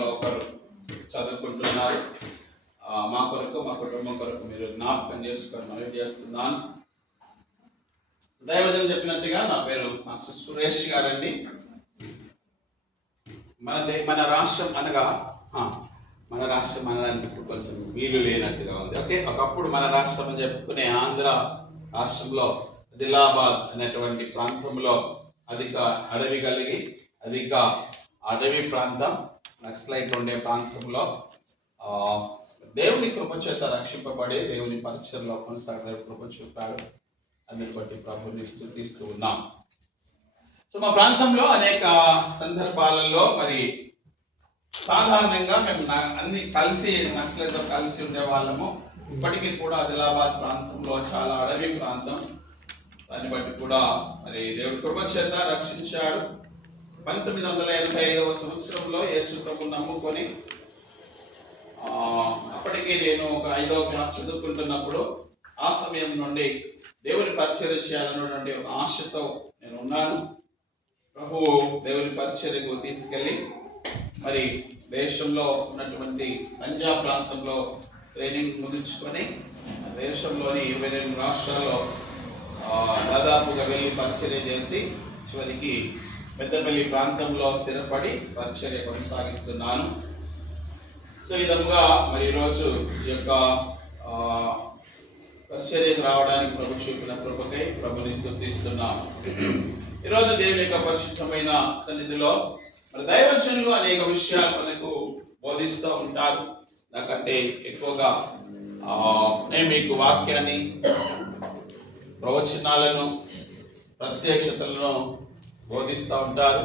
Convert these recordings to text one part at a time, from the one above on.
ఒకరు చదువుకుంటున్నారు. మా కొరకు మా కుటుంబం కొరకు మీరు జ్ఞాపకం చేసుకొని మనవి చేస్తున్నాను. దైవజనం చెప్పినట్టుగా నా పేరు మాస్టర్ సురేష్ గారండి. మన రాష్ట్రం అనగా మన రాష్ట్రం అనడానికి కొంచెం వీలు లేనట్టుగా ఉంది. ఓకే, ఒకప్పుడు మన రాష్ట్రం అని చెప్పుకునే ఆంధ్ర రాష్ట్రంలో ఆదిలాబాద్ అనేటువంటి ప్రాంతంలో అధిక అడవి కలిగి అధిక అడవి ప్రాంతం నక్సలైట్ ఉండే ప్రాంతంలో దేవుని కృప చేత రక్షింపబడి దేవుని పరీక్షల్లో కొనసాగే కృప చూపాడు. అందుని బట్టి ప్రభుని స్తుతిస్తూ ఉన్నాం. సో మా ప్రాంతంలో అనేక సందర్భాలలో మరి సాధారణంగా మేము అన్ని కలిసి నక్సలైట్తో కలిసి ఉండే వాళ్ళము. ఇప్పటికీ కూడా ఆదిలాబాద్ ప్రాంతంలో చాలా అడవి ప్రాంతం. దాన్ని బట్టి కూడా మరి దేవుడి కృప చేత రక్షించాడు. 1985 సంవత్సరంలో యేసు ప్రభువును నమ్ముకొని అప్పటికి నేను ఒక 5వ క్లాస్ చదువుకుంటున్నప్పుడు ఆ సమయం నుండి దేవుని పరిచర్య చేయాలన్నటువంటి ఒక ఆశతో నేను ఉన్నాను. ప్రభువు దేవుని పరిచర్యకు తీసుకెళ్ళి మరి దేశంలో ఉన్నటువంటి పంజాబ్ ప్రాంతంలో ట్రైనింగ్ ముగించుకొని దేశంలోని 22 రాష్ట్రాల్లో దాదాపుగా వెళ్ళి పరిచర్య చేసి చివరికి పెద్దపల్లి ప్రాంతంలో స్థిరపడి పరిచర్య కొనసాగిస్తున్నాను. సో ఈ విధంగా మరి ఈరోజు ఈ యొక్క పరిచర్యకు రావడానికి ప్రభు చూపిన కృపకై ప్రభుని స్తుతిస్తున్నాం. ఈరోజు దేవుని యొక్క పరిశుద్ధమైన సన్నిధిలో మరి దైవజనులు అనేక విషయాలు మనకు బోధిస్తూ ఉంటారు. నాకంటే ఎక్కువగా నేను మీకు వాక్యాన్ని, ప్రవచనాలను, ప్రత్యక్షతలను బోధిస్తూ ఉంటారు.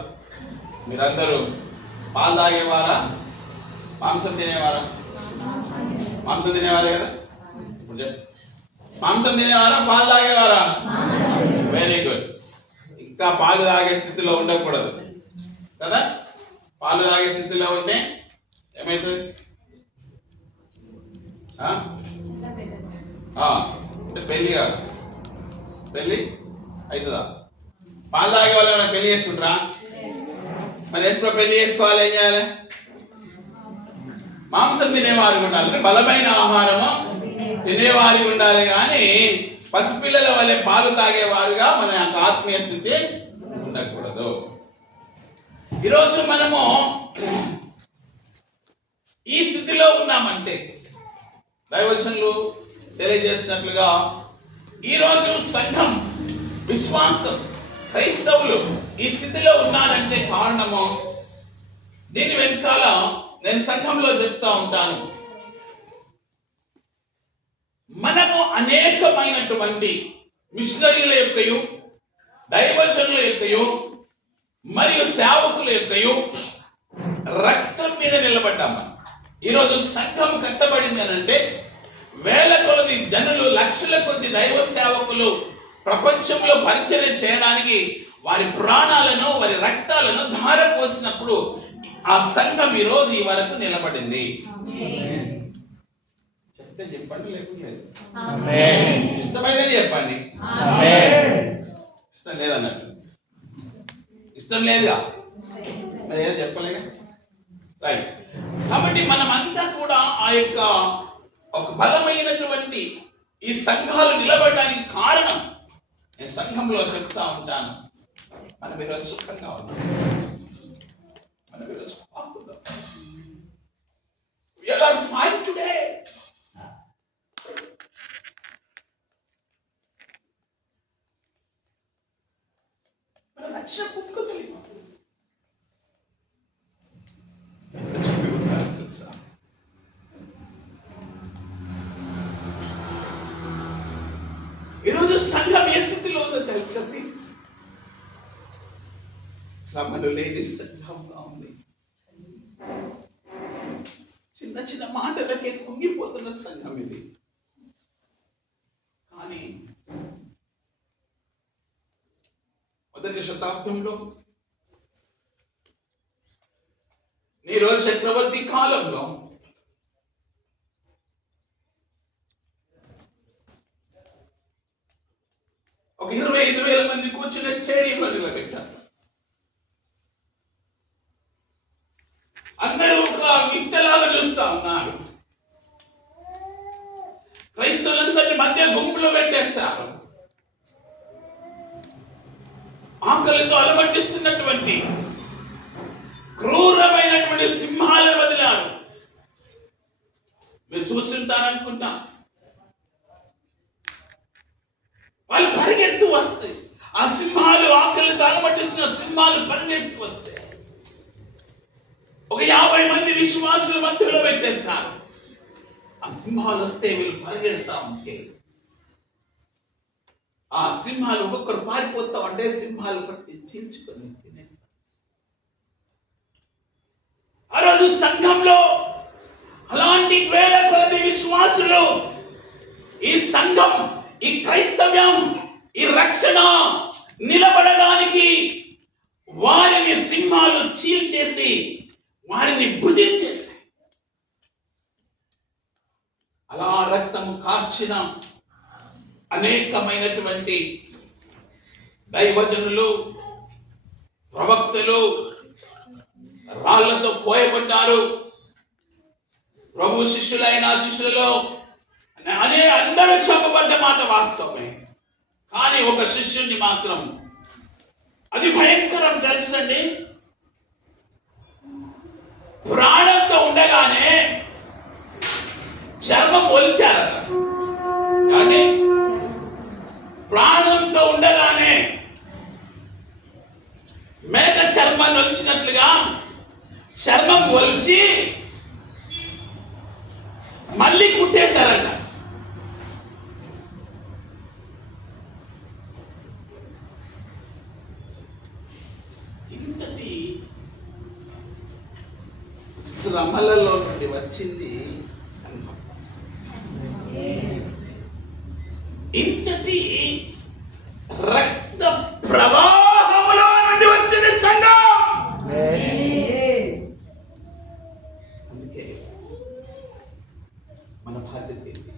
మీరందరూ పాలు తాగేవారా, మాంసం తినేవారా? మాంసం తినేవారా కదా? ఇప్పుడు చెప్పు, మాంసం తినేవారా, పాలు తాగేవారా? Very good. ఇంకా పాలు తాగే స్థితిలో ఉండకూడదు కదా. పాలు తాగే స్థితిలో ఉంటే ఏమవుతుంది? అంటే పెళ్ళి కాదు, పెళ్ళి అవుతుందా? పాలు తాగే వాళ్ళు ఏమైనా పెళ్లి చేసుకుంటారా? మరి వేసుకో, పెళ్లి చేసుకోవాలి, ఏం చేయాలి? మాంసం తినేవారికి ఉండాలి, బలమైన ఆహారము తినేవారికి ఉండాలి. కానీ పసిపిల్లల వల్లే పాలు తాగేవారుగా మన ఆత్మీయ స్థితి ఉండకూడదు. ఈరోజు మనము ఈ స్థితిలో ఉన్నామంటే దైవజనులు తెలియజేసినట్లుగా ఈరోజు సంఘం, విశ్వాసం, క్రైస్తవులు ఈ స్థితిలో ఉన్నారంటే కారణము, దీని వెనకాల నేను సంఘంలో చెప్తా ఉంటాను, మనము అనేకమైనటువంటి మిషనరీల యొక్కయు, దైవజనుల యొక్కయు మరియు సేవకుల యొక్కయు రక్తం మీద నిలబడ్డాము. ఈరోజు సంఘం కట్టబడింది అని అంటే వేల కొలది జనులు, లక్షల కొద్ది దైవ సేవకులు ప్రపంచంలో పరిచర్య చేయడానికి వారి ప్రాణాలను, వారి రక్తాలను ధారపోసినప్పుడు ఆ సంఘం ఈరోజు ఈ వరకు నిలబడింది. చెప్తే చెప్పండి, లేకుంటే ఇష్టమైతే చెప్పండి. ఇష్టం లేదన్నట్టు, ఇష్టం లేదుగా మరి ఏదో చెప్పలేగా, రైట్. కాబట్టి మనమంతా కూడా ఆ యొక్క ఒక బలమైనటువంటి ఈ సంఘాలు నిలబడడానికి కారణం నేను సంఘంలో చెప్తా ఉంటాను. మనం ఈరోజు సుఖంగా ఉన్నాం, మనం ఈరోజు బాగుందాం. We are fine today. మన రక్షణ పుట్టుకొచ్చింది. ఈరోజు సంఘం ఏ స్థితిలో ఉందో తెలుసండి. శ్రమలు లేని సంఘంగా ఉంది. చిన్న చిన్న మాటలకే కుంగిపోతున్న సంఘం ఇది. కానీ 1వ శతాబ్దంలో నీరో చక్రవర్తి కాలంలో ఒక 25,000 మంది కూర్చునే స్టేడియంలో నిలబెట్టారు. అందరూ ఒక విత్తలాగా చూస్తా ఉన్నారు. క్రైస్తవులందరినీ మధ్య గుంపులో పెట్టేస్తారు. ఆకలితో అలమటిస్తున్నటువంటి క్రూరమైనటువంటి సింహాలను వదిలారు. మీరు చూస్తుంటారనుకుంటా. వాళ్ళు పరిగెత్తు వస్తాయి. ఆ సింహాలు, ఆకలితో అలమటిస్తున్న సింహాలు పరిగెత్తు వస్తాయి. ఒక 50 మంది విశ్వాసుల మధ్యలో పెట్టేస్తారు. ఆ సింహాలు వస్తే వీళ్ళు పరిగెడతా ఉంటే ఆ సింహాలు ఒక్కొక్కరు పారిపోతా ఉంటే సింహాలు పట్టి చీల్చుకొని తినేస్తారు. ఆ రోజు సంఘంలో అలాంటి వేల కొలది విశ్వాసులు, ఈ సంఘం, ఈ క్రైస్తవ్యం, ఈ రక్షణ నిలబడడానికి వారిని సింహాలు చీల్చేసి వారిని భుజించేసి అలా రక్తము కార్చిన అనేకమైనటువంటి దైవజనులు, ప్రవక్తలు రాళ్లతో కోయబడ్డారు. ప్రభు శిష్యులైన శిష్యులలో అందరూ చెప్పబడ్డ మాట వాస్తవమే. కానీ ఒక శిష్యుని మాత్రం అది భయంకరం తెలుసండి. ప్రాణంతో ఉండగానే చర్మం ఒలిచారట. కానీ ప్రాణంతో ఉండగానే మేక చర్మాన్ని ఒలిచినట్లుగా చర్మం ఒలిచి మళ్ళీ కుట్టేశారట. ఇంతటి శ్రమలలో నుండి వచ్చింది సంఘం. ఇంతటి రక్త ప్రవాహములో నుండి వచ్చింది సంఘం. అందుకే మన బాధ్యత ఏంటి?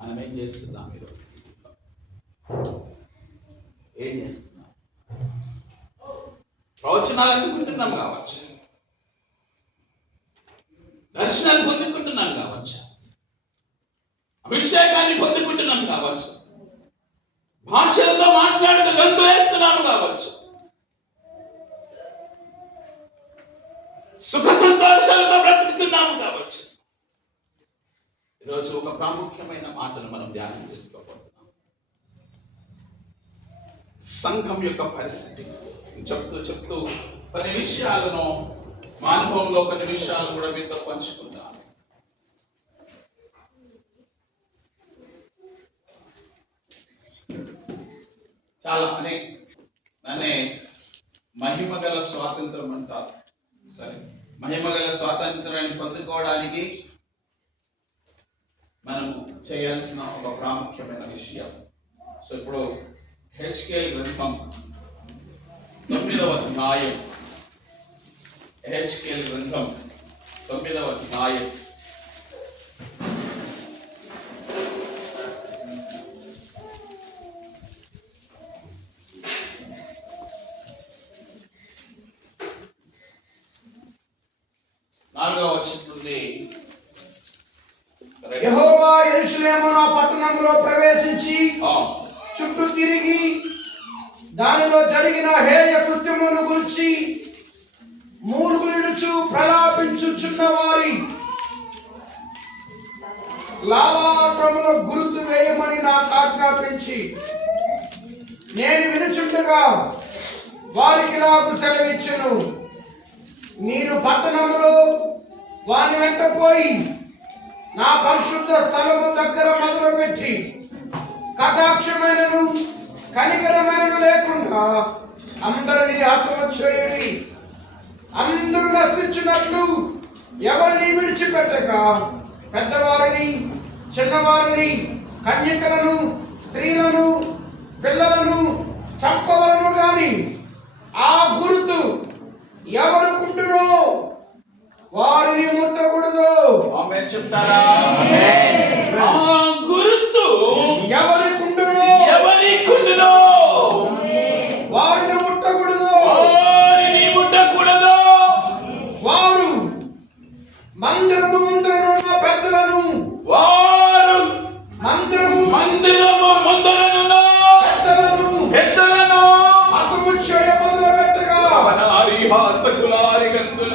మనం ఏం చేస్తున్నాం? ఈరోజు ఏం చేస్తున్నాం? ప్రవచనాలు అందుకుంటున్నాం కావచ్చు, దర్శనాలు పొందుకుంటున్నాం కావచ్చు, అభిషేకాన్ని పొందుకుంటున్నాం కావచ్చు, భాషలతో మాట్లాడుతూ గంతు వేస్తున్నాము కావచ్చు, సుఖ సంతోషాలతో బ్రతుకుతున్నాము కావచ్చు. ఈరోజు ఒక ప్రాముఖ్యమైన మాటను మనం ధ్యానం చేసుకోబోతున్నాం. సంఘం యొక్క పరిస్థితి చెప్తూ కొన్ని విషయాలను, మా అనుభవంలో కొన్ని విషయాలు కూడా మీతో పంచుకుంటాను. చాలా అనే మహిమగల స్వాతంత్రం అంటారు. సరే, మహిమగల స్వాతంత్రాన్ని పొందుకోవడానికి మనం చేయాల్సిన ఒక ప్రాముఖ్యమైన విషయం. సో ఇప్పుడు హెచ్కేల్ గ్రంథం 9వ అధ్యాయం, హెచ్కేల్ గ్రంథం 9వ అధ్యాయం 4వ వచనం నుండి యెహోవా యెరూషలేము పట్టణంలో ప్రవేశించి చుట్టూ తిరిగి దానిలో జరిగిన హేయ కృత్యములను గురించి మూలుగులుచు ప్రలాపించుచున్న వారి లావాటముల గుర్తు వేయమని నాకు ఆజ్ఞాపించి నేను వినుచుండగా వారికి నాకు సెలవిచ్చును. మీరు పట్టణంలో వారిని వెంట పోయి నా పరిశుద్ధ స్థలము దగ్గర మొదలుపెట్టి కటాక్షమైనను కనికరమైనను లేకుండా అందరినీ హతము చేయుడి. అందరూ నశించినట్లు ఎవరిని విడిచిపెట్టక పెద్దవారిని, చిన్నవారిని, కన్యకలను, స్త్రీలను, పిల్లలను చంపవలను గాని ఆ గుర్తు ఎవరికుండునో వారిని ముట్టకూడదు. ఆమేన్ చెప్తారా? ఆ గుర్తు ఎవరికుండునో వారిని ముట్టకూడదు. వారు మందిరము ముందరనున్న పెద్దలను వారు మందిరము ముందరనున్న పెద్దలను హతము చేయ మొదలుపెట్టగా అవనారి హాసకులారి గంతుల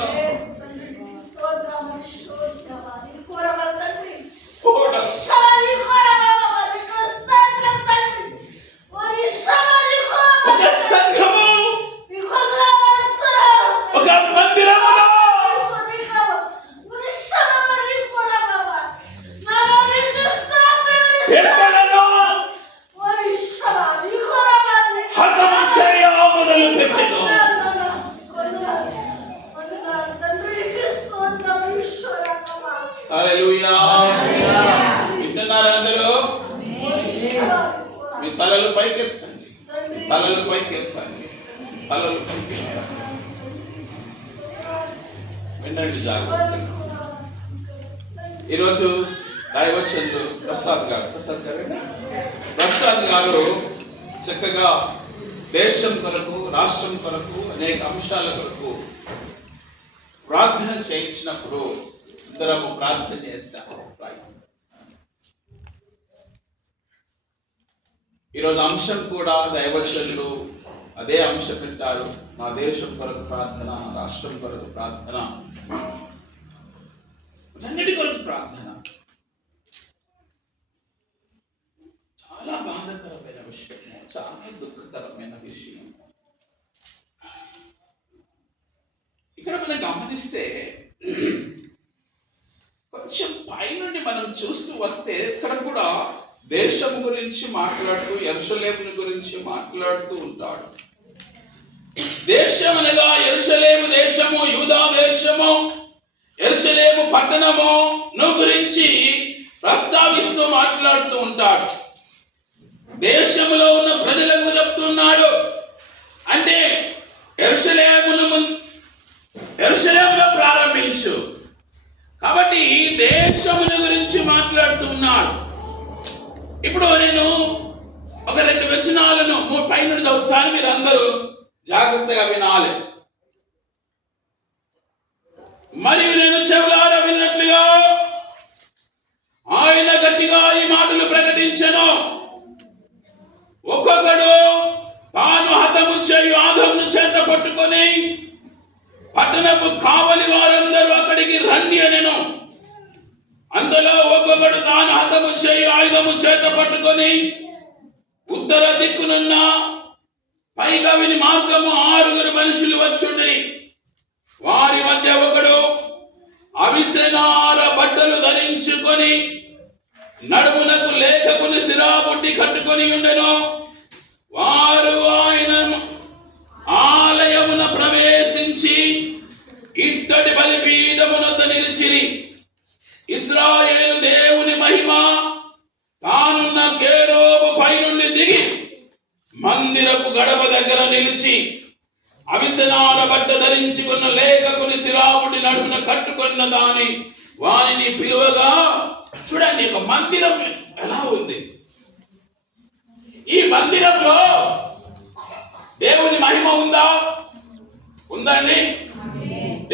ఒక సంఘము ఒక మందిరములో పెద్దలను హతము చేయ మొదలుపెట్టెను. హల్లెలూయా. వింటున్నారా అందరూ? మీ తలలు పైకెత్తండి, తలలు పైకెత్తండి, తలలు పైకెత్తండి. వినండి జాగ్రత్త. ఈరోజు దైవచనులు ప్రసాద్ గారు చక్కగా దేశం కొరకు, రాష్ట్రం కొరకు, అనేక అంశాల కొరకు ప్రార్థన చేయించినప్పుడు అందరము ప్రార్థన చేశాము. ఈరోజు అంశం కూడా దైవచనులు అదే అంశం పెట్టారు. మా దేశం కొరకు ప్రార్థన, రాష్ట్రం కొరకు ప్రార్థన, అన్నిటి కొరకు ప్రార్థన. చాలా బాధాకరమైన విషయం, చాలా దుఃఖకరమైన విషయం. ఇక్కడ మనం గమనిస్తే కొంచెం పైనుండి మనం చూస్తూ వస్తే ఇక్కడ కూడా దేశం గురించి మాట్లాడుతూ, యెరూషలేముని గురించి మాట్లాడుతూ ఉంటాడు. దేశం అనగా యెరూషలేము దేశము, యూదా దేశము, యెరూషలేము పట్టణము గురించి ప్రస్తావిస్తూ మాట్లాడుతూ ఉంటాడు. దేశంలో ఉన్న ప్రజలకు చెప్తున్నాడు. అంటే యెరూషలేములో ప్రారంభించు. కాబట్టి దేశముల గురించి మాట్లాడుతూ ఉన్నాడు. ఇప్పుడు నేను ఒక 2 వచనాలను పైన చదువుతాను, మీరు అందరూ జాగ్రత్తగా వినాలి. మరియు నేను చెవులారా విన్నట్లుగా ఆయన గట్టిగా ఈ మాటలు ప్రకటించెను. ఒక్కొక్కడు తాను హతము చేయు ఆయుధమును చేత పట్టుకొని పట్టణపు కావలి వారందరూ అక్కడికి రండి అనెను. అందులో ఒక్కొక్కడు తాను హతము చేయు ఆయుధము చేత పట్టుకొని ఉత్తర దిక్కునున్న పైగవిని మార్గము 6 మనుషులు వచ్చుండిరి. వారి మధ్య ఒకడు అవిసెనార బట్టలు ధరించుకొని నడుమునకు లేఖకుని సిరాబుట్టి కట్టుకొని ఉండెను. వారు ఆయన ఆలయమున ప్రవేశించి ఇత్తడి బలిపీఠమునొద్ద నిలిచిరి. ఇశ్రాయేలు దేవుని మహిమ తానున్న కేరూబు పైనుండి దిగి మందిరపు గడప దగ్గర నిలిచి అవిసెనార బట్ట ధరించుకున్న లేఖకుని సిరాబుడి నడుమున కట్టుకున్న వానిని పిలువగా, చూడండి ఒక మందిరం ఎలా ఉంది. ఈ మందిరంలో దేవుని మహిమ ఉందా? ఉందండి.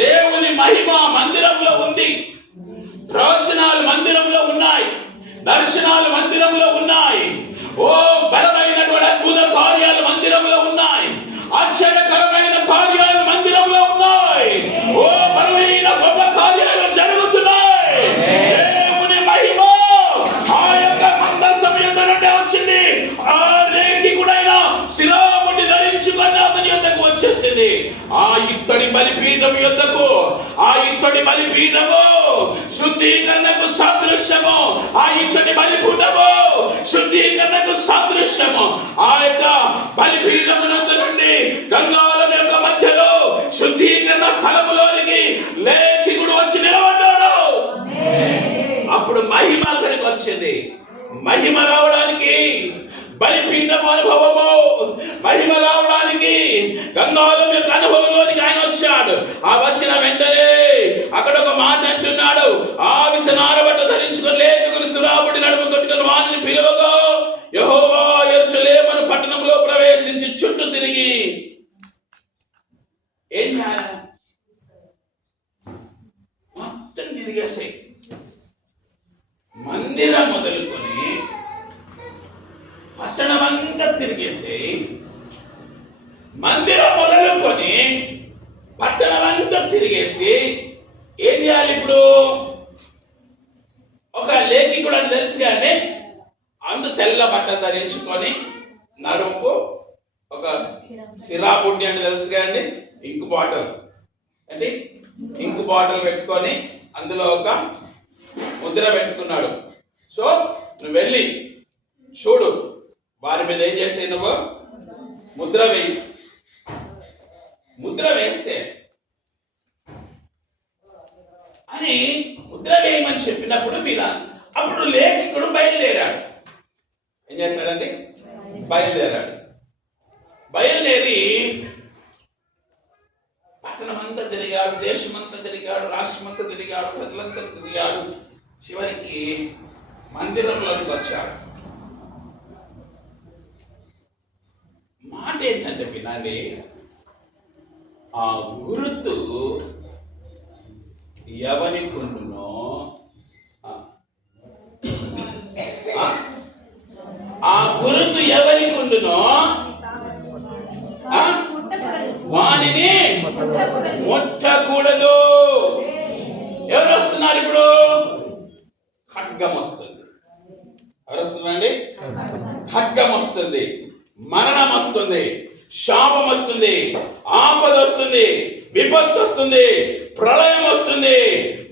దేవుని మహిమ మందిరంలో ఉంది. ప్రవచనాలు మందిరంలో ఉన్నాయి, దర్శనాలు మందిరంలో ఉన్నాయి. ఓ బలమైనటువంటి అద్భుత కార్యాలు మందిరంలో ఉన్నాయి, ఆశ్చర్యకరమైన కార్యాలు మందిరంలో ఉన్నాయి. ఓ బలమైన గొప్ప కార్యాలు జరుగుతున్నాయి. దేవుని మహిమ ఆ యొక్క మందసం యొద్ద నుండి వచ్చింది. ఆ లేఖికుడైన శిరాబుడి ధరించుకొని అతని యొద్దకు వచ్చేసింది. ఆ ఇత్తడి బలిపీఠం యొద్దకు, ఆ ఇత్తడి బలిపీఠము శుద్ధీకరణకు సాదృశ్యము. ఆ ఇత్తడి బలిపీఠము శుద్ధీకరణకు సాదృశ్యము. ఆ యొక్క బలిపీఠమునందు నుండి గంగాళం యొక్క మధ్యలో శుద్ధీకరణ స్థలములోనికి లేఖికుడు వచ్చి నిలబడ్డాడు. అప్పుడు మహిమ అక్కడికి వచ్చింది. మహిమ రావడానికి బలిపీఠం అనుభవము, మహిమ రావడానికి గంగాళం యొక్క అనుభవంలోనికి ఆయన వచ్చాడు. ఆ వచ్చిన వెంటనే అక్కడ ఒక మాట అంటున్నాడు. ఆ విసనార బట్ట ధరించుకొని లేఖకుని సురాబుడి నడుము కట్టుకుని వారిని పిలువగా, యెహోవా యెరూషలేము పట్టణంలో ప్రవేశించి చుట్టూ తిరిగి ఏం చేయాలి? మొత్తం తిరిగేసాయి. మందిరం మొదలుకొని పట్టణమంతా తిరిగేసాయి. మందిరం మొదలుకొని పట్టణమంతా తిరిగేసి ఏం చేయాలి ఇప్పుడు? ఒక లేఖికుడు అని తెలుసు కానీ అందు తెల్ల బట్ట ధరించుకొని నడుముకు ఒక సిరాబుడ్డి అని తెలుసు కానీ ఇంకు బాటల్ అంటే ఇంకు బాటల్ పెట్టుకొని అందులో ఒక ముద్ర పెట్టుకున్నాడు. సో నువ్వు వెళ్ళి చూడు, వారి మీద ఏం చేసే నువ్వు ముద్ర వేయి. ముద్ర వేస్తే అని ముద్ర వేయమని చెప్పినప్పుడు మీరు అప్పుడు లేఖికుడు బయలుదేరాడు. ఏం చేశాడండి? బయలుదేరాడు. బయలుదేరి పట్టణమంతా తిరిగాడు, దేశమంతా తిరిగాడు, రాష్ట్రమంతా తిరిగాడు, ప్రజలంతా తిరిగాడు. చివరికి మందిరంలోకి వచ్చాడు. మాట ఏంటంటే వినండి, ఆ గుర్తు ఎవరికి ఉండునో ఆ గుర్తు ఎవరికి ఉండునో వానిని ముట్టకూడదు. ఎవరు వస్తున్నారు ఇప్పుడు? ఖడ్గం వస్తుంది. ఎవరు వస్తున్నారండి? ఖడ్గం వస్తుంది, మరణం వస్తుంది, శాపం వస్తుంది, ఆపద వస్తుంది, విపత్తు వస్తుంది, ప్రళయం వస్తుంది,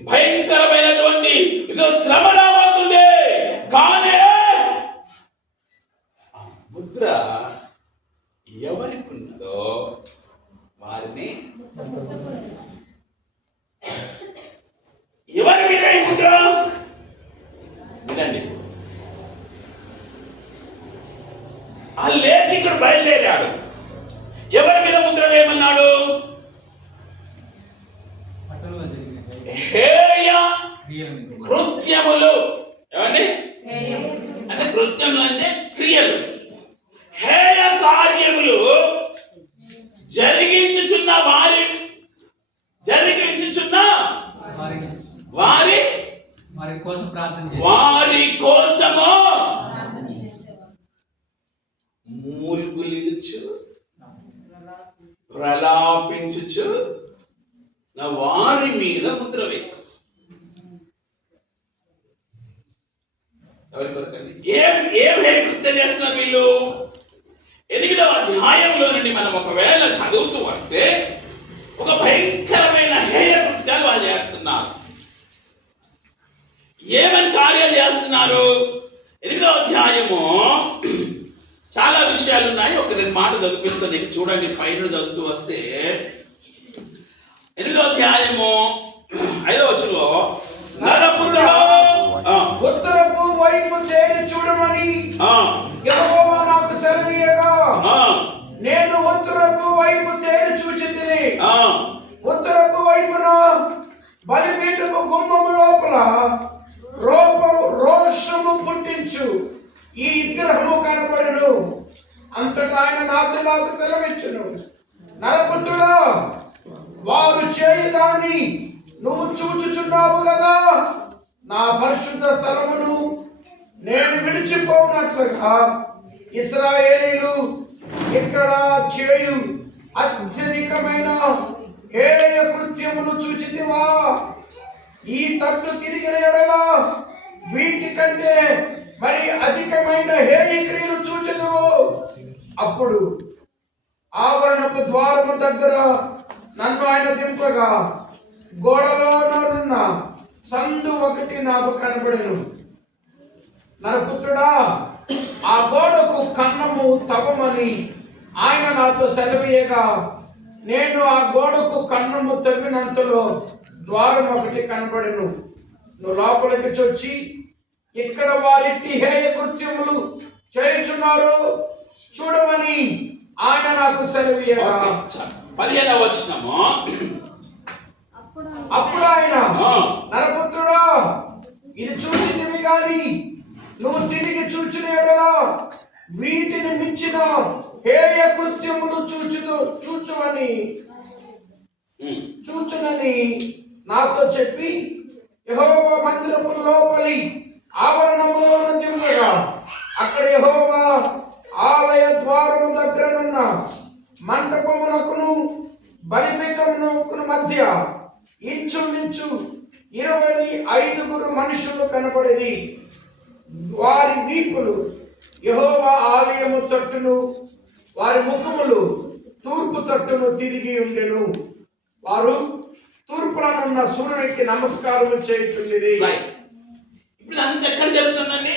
భయంకరమైనటువంటి ఇదో శ్రమ రాబోతుంది. కానీ ఆ ముద్ర ఎవరికి ఉన్నదో వారిని ఎవరి మీద ఈ ముద్ర? వినండి, ఆ లేఖికుడు బయలుదేరాడు. ఎవరి మీద ముద్ర వేయమన్నాడు? హేయ కృత్యములు. ఏమండి అంటే కృత్యములు అంటే క్రియలు. హేయ కార్యములు జరిగించుచున్న వారి కోసము మూలుగులించు ప్రలాపించుచు నా వారి మీద ముద్ర వేయ. ఏం హేకృత్యం చేస్తున్నారు వీళ్ళు? 8వ అధ్యాయంలో నుండి మనం ఒకవేళ చదువుతూ వస్తే ఒక భయంకరమైన హేయ కృత్యాలు వాళ్ళు చేస్తున్నారు. ఏమని కార్యాలు చేస్తున్నారు? 8వ అధ్యాయము చాలా విషయాలు ఉన్నాయి. ఒక 2 మాటలు చదివిస్తాను నీకు. చూడండి, పైన చదువుతూ వస్తే 8వ అధ్యాయము 5వ వచనంలో నరపుత్రుడా ఉత్తరపు వైపు చేరి చూడమని యెహోవా నాకు సెలవీయగా నేను ఉత్తరపు వైపు చేరి చూచితిని. ఉత్తరపు వైపున బలిపీఠపు గుమ్మము లోపల రోషము పుట్టించు ఈ విగ్రహము కనబడును. అంతటా ఆయన నాకు సెలవిచ్చును, నరపుత్రుడా, వారు చేయదాని నువ్వు చూచుచున్నావు కదా, నా పరిశుద్ధ స్థలమును నేను విడిచిపోనట్లుగా ఇశ్రాయేలీలు ఇక్కడ చేయు అత్యధికమైన హేయ కృత్యములు చూచితివా? ఈ తట్టు తిరిగిన ఎడల వీటి కంటే మరి అధికమైన హేయ క్రియలు చూచెదవు. అప్పుడు ఆవరణపు ద్వారము దగ్గర నన్ను ఆయన దింపగా గోడలోనున్న సందు ఒకటి నాకు కనబడెను. నరపుత్రుడా, ఆ గోడకు కన్నము తవ్వమని ఆయన నాతో సెలవీయగా నేను ఆ గోడకు కన్నము తవ్వినంతలో ద్వారం ఒకటి కనబడెను. నువ్వు లోపలికి చొచ్చి ఇక్కడ వారిట్టి హేయ కృత్యములు చేయుచున్నారు చూడమని ఆయన నాకు సెలవీయగా. 15వ వచనము. అప్పుడు ఆయన, నరపుత్రుడా, ఇది చూచితివి గాని నువ్వు తిరిగి చూచిన ఎడల వీటిని మించిన హేయ కృత్యములు చూచునని నాతో చెప్పి యెహోవా మందిరపు లోపలి ఆవరణంలో దిగుగా అక్కడ యెహోవా ఆలయ ద్వారము దగ్గరనున్న మంటపమునకును బలిపీఠమునకును మధ్య ఇంచుమించు 25 మనుషులు కనపడేది. వారి వీపులు యెహోవా ఆలయము తట్టును, వారి ముఖములు తూర్పు తట్టును తిరిగి ఉండెను. వారు తూర్పులనున్న సూర్యునికి నమస్కారం చేయుచుండిరి. ఇప్పుడు అంతా ఎక్కడ జరుగుతుందండి?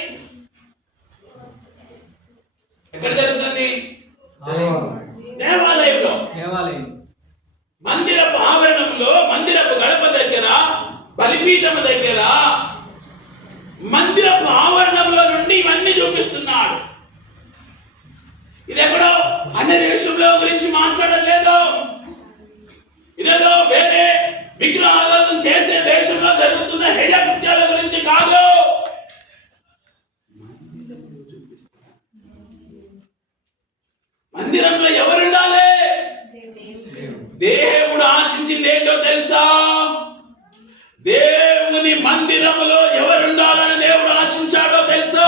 ఎక్కడ జరుగుతుంది? దేవాలయంలో. మందిరపు ఆవరణంలో, మందిరపు గడప దగ్గర, బలిపీఠం దగ్గర, మందిరపు ఆవరణంలో నుండి ఇవన్నీ చూపిస్తున్నాడు. ఇదెక్కడో అన్య దేశంలో గురించి మాట్లాడలేదు. ఇదేదో వేరే విగ్రహారాధన చేసే దేశంలో జరుగుతున్న హేయ కృత్యాల గురించి కాదు. మందిరంలో ఎవరుండాలి? దేవుడు ఆశించింది ఏంటో తెలుసా? దేవుని మందిరములో ఎవరుండాలని దేవుడు ఆశించాడో తెలుసా?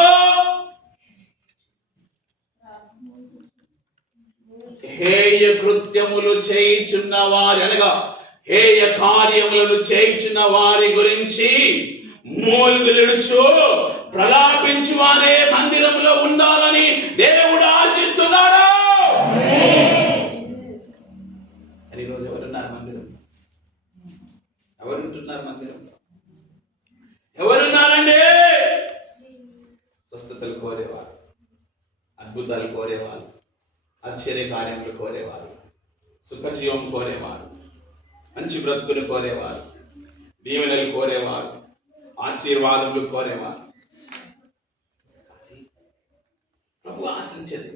హేయ కృత్యములు చేయుచున్న వారి అనగా హేయ కార్యములను చేయుచున్న వారి గురించి మూలుగులుచు ప్రలాపించు వారే మందిరంలో ఉండాలని దేవుడు ఆశిస్తున్నాడు. ఈరోజు ఎవరున్నారు మందిరం? ఎవరుంటున్నారు మందిరంలో? ఎవరున్నారండి? స్వస్థతలు కోరేవారు, అద్భుతాలు కోరేవారు, ఆశ్చర్య కార్యములు కోరేవారు, సుఖజీవం కోరేవారు, మంచి బ్రతుకులు కోరేవారు, దీవెనలు కోరేవారు, ఆశీర్వాదములు కోరేవారు. ప్రభు ఆశించేది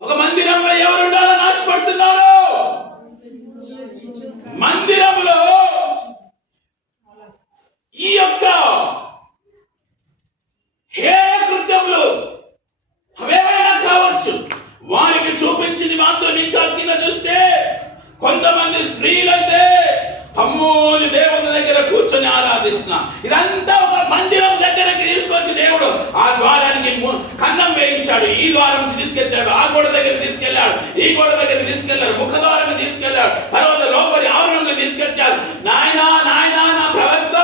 ఒక మందిరంలో ఎవరు ఉండాలని ఆశపడుతున్నాడు? మందిరంలో ఈ యొక్క హే కృత్యములు అవేమైనా కావచ్చు, వారికి చూపించింది మాత్రం ఇంకా కింద చూస్తే కొంతమంది స్త్రీలైతే తమ్ముని దేవుని దగ్గర కూర్చొని ఆరాధిస్తున్నా. ఇదంతా ఒక మందిరం దగ్గరికి తీసుకొచ్చి దేవుడు ఆ ద్వారానికి కన్నం వేయించాడు. ఈ ద్వారం నుంచి తీసుకెళ్తాడు, ఆ గోడ దగ్గరికి తీసుకెళ్లాడు, ఈ గోడ దగ్గరికి తీసుకెళ్లాడు, ముఖ ద్వారాన్ని తీసుకెళ్లాడు, తర్వాత లోపలి ఆవరణలో తీసుకెళ్తాడు. నాయనా నాయనా నా ప్రవక్త,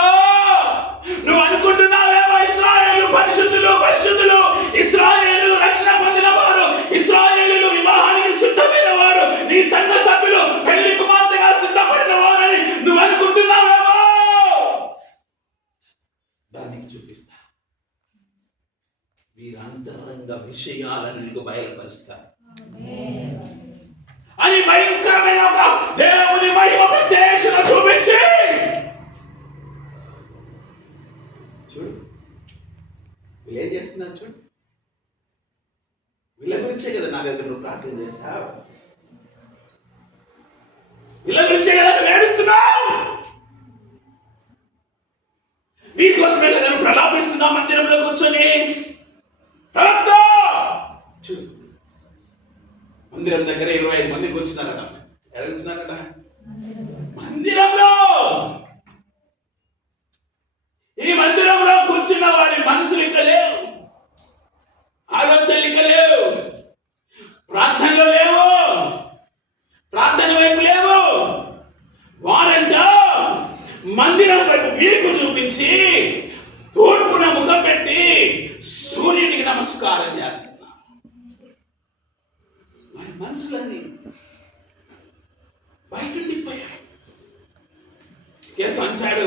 నువ్వు అనుకుంటున్నావేమో ఇశ్రాయేలు పరిశుద్ధులు పరిశుద్ధులు, ఇశ్రాయేలు రక్షణ పొందిన వారు, ఇశ్రాయేలు వివాహానికి సిద్ధమైన వారు, నీ సంఘ సభ్యులు పెళ్లి కుమార్తెగా సిద్ధపడిన వారని నువ్వు అనుకుంటున్నావేమో. దానికి చూపిస్తా, వీరంతరంగ విషయాలను నీకు బయలుపరుస్తారు అని భయంకరమైన ఒక దేవుని మహిమ ప్రత్యక్షత చూపించి చూడు వీళ్ళు ఏం చేస్తున్నారు. చూడు వీళ్ళ గురించే కదా నా దగ్గర నువ్వు ప్రార్థన చేస్తావు, వీళ్ళ గురించే కదా నువ్వు ఏడుస్తున్నావు, వీరి కోసమే కదా నువ్వు ప్రలాపిస్తున్నావు మందిరంలో కూర్చొని. ప్రవక్త చూడు, మందిరం దగ్గర 25 మంది కూర్చున్నారట. ఎక్కడ కూర్చున్నారట? మందిరంలో. ఈ మందిరంలో కూర్చున్న వాడి మనసులు ఇక లేవు, ఆలోచనలు ఇక లేవు, ప్రార్థనలు లేవు, ప్రార్థన వైపు లేవు. వారంట మందిరం వైపు వీపు చూపించి తూర్పున ముఖం పెట్టి సూర్యునికి నమస్కారం చేస్తున్నారు. వారి మనసులని బయట ఉండిపోయాయి. అంటాడు,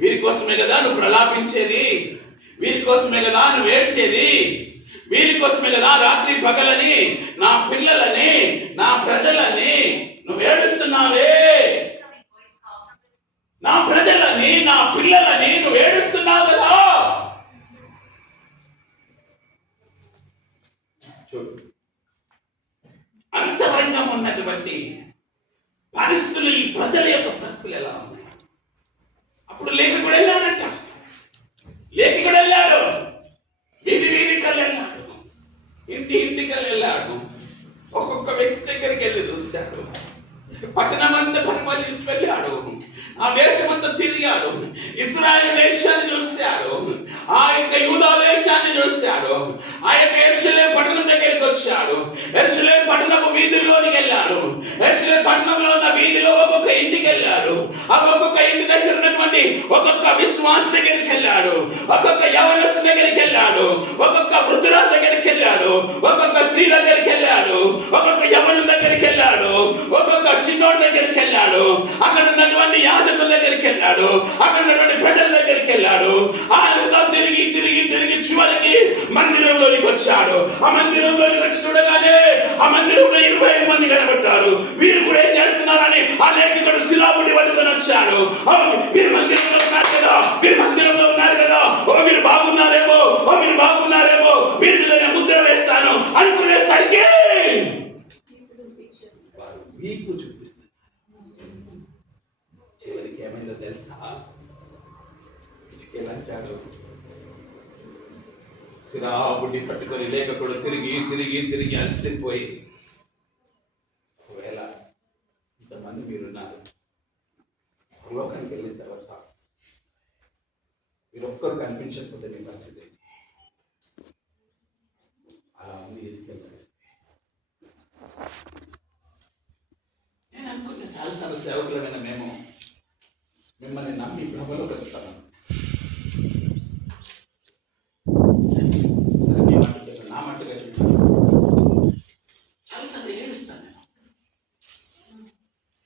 వీరి కోసమే కదా నువ్వు ప్రలాపించేది, వీరి కోసమే కదా నువ్వు ఏడ్చేది, వీరి కోసమే కదా రాత్రి పగలని నా పిల్లలని నా ప్రజలని నువ్వు ఏడుస్తున్నావే, నా ప్రజలని నా పిల్లలని నువ్వు ఏడుస్తున్నావు కదా. చూడు, అంతరంగం ఉన్నటువంటి పరిస్థితులు, ఈ ప్రజల యొక్క పరిస్థితులు ఎలా ఉన్నాయి. అప్పుడు లేఖకుడు వెళ్ళాడట, లేఖకుడు వెళ్ళాడు, వీధి వీధికల్ వెళ్ళాడు, ఇంటి ఇంటికల్ వెళ్ళాడు, ఒక్కొక్క వ్యక్తి దగ్గరికి వెళ్ళి చూశాడు, పట్టణం అంతా పరిపాలించి వెళ్ళాడు, ఆ దేశమంతా తిరిగాడు. ఇశ్రాయేలు దేశాన్ని చూశాడు, ఆ యొక్క యూదా దేశాన్ని చూశాడు. ఆ యొక్క యెరూషలేము పట్టణం దగ్గరికి వచ్చాడు. యెరూషలేము పట్టణపు వీధుల్లోనికి వెళ్ళాడు. యెరూషలేము పట్టణంలో ఉన్న వీధిలో ఒక్కొక్క ఇంటికి వెళ్ళాడు. ఆ ఒక్కొక్క ఇంటి దగ్గర ఉన్నటువంటి ఒక్కొక్క విశ్వాస దగ్గరికి వెళ్ళాడు, ఒక్కొక్క యవనస్తు దగ్గరికి వెళ్ళాడు, ఒక్కొక్క వృద్ధురాల దగ్గరికి వెళ్ళాడు, ఒక్కొక్క స్త్రీ దగ్గరికి వెళ్ళాడు, ఒక్కొక్క యవను దగ్గరికి వెళ్ళాడు, ఒక్కొక్క చిన్నోడి దగ్గరికి వెళ్ళాడు, అక్కడ ఉన్నటువంటి యాజకుల దగ్గరికి వెళ్ళాడు, అక్కడ ఉన్నటువంటి ప్రజల దగ్గరికి వెళ్ళాడు. ఆయన తిరిగి తిరిగి తిరిగి చివరికి మందిరంలోనికి వచ్చాడు. ఆ మందిరంలోనికి వచ్చి చూడగానే ఆ మందిరంలో 25 మంది కనబడ్డారు. వీరు కూడా ఏం చేస్తున్నారని ఆ లేఖకుడు శిలాపుడి పట్టుకొని వచ్చాడు. వీరు మందిరంలో ఉన్నారు కదా, వీరు మందిరంలో ఉన్నారు కదా, వీరు బాగున్నారేమో, వీరు బాగున్నారేమో, వీరి మీద ముద్ర వేస్తాను అనుకునేసరికి వారు వీపు చూపిస్తారు. చివరికి ఏమైందో తెలుసా? ఇచ్చుకెళ్ళంటాడు. శిలాపుడి పట్టుకొని లేఖకుడు తిరిగి తిరిగి తిరిగి అలసిపోయి, ఒకవేళ ఇంతమంది మీరున్నారు, లోకానికి వెళ్ళిన తర్వాత మీరు ఒక్కరు కనిపించకపోతే మీ పరిస్థితి అలా ఉంది. నేను అనుకుంటే చాలాసార్లు సేవకులమైన మేము మిమ్మల్ని నమ్మి ప్రభులో పెడతాను. నా మట్టుగా చాలాసార్లు ఏడుస్తాను నేను.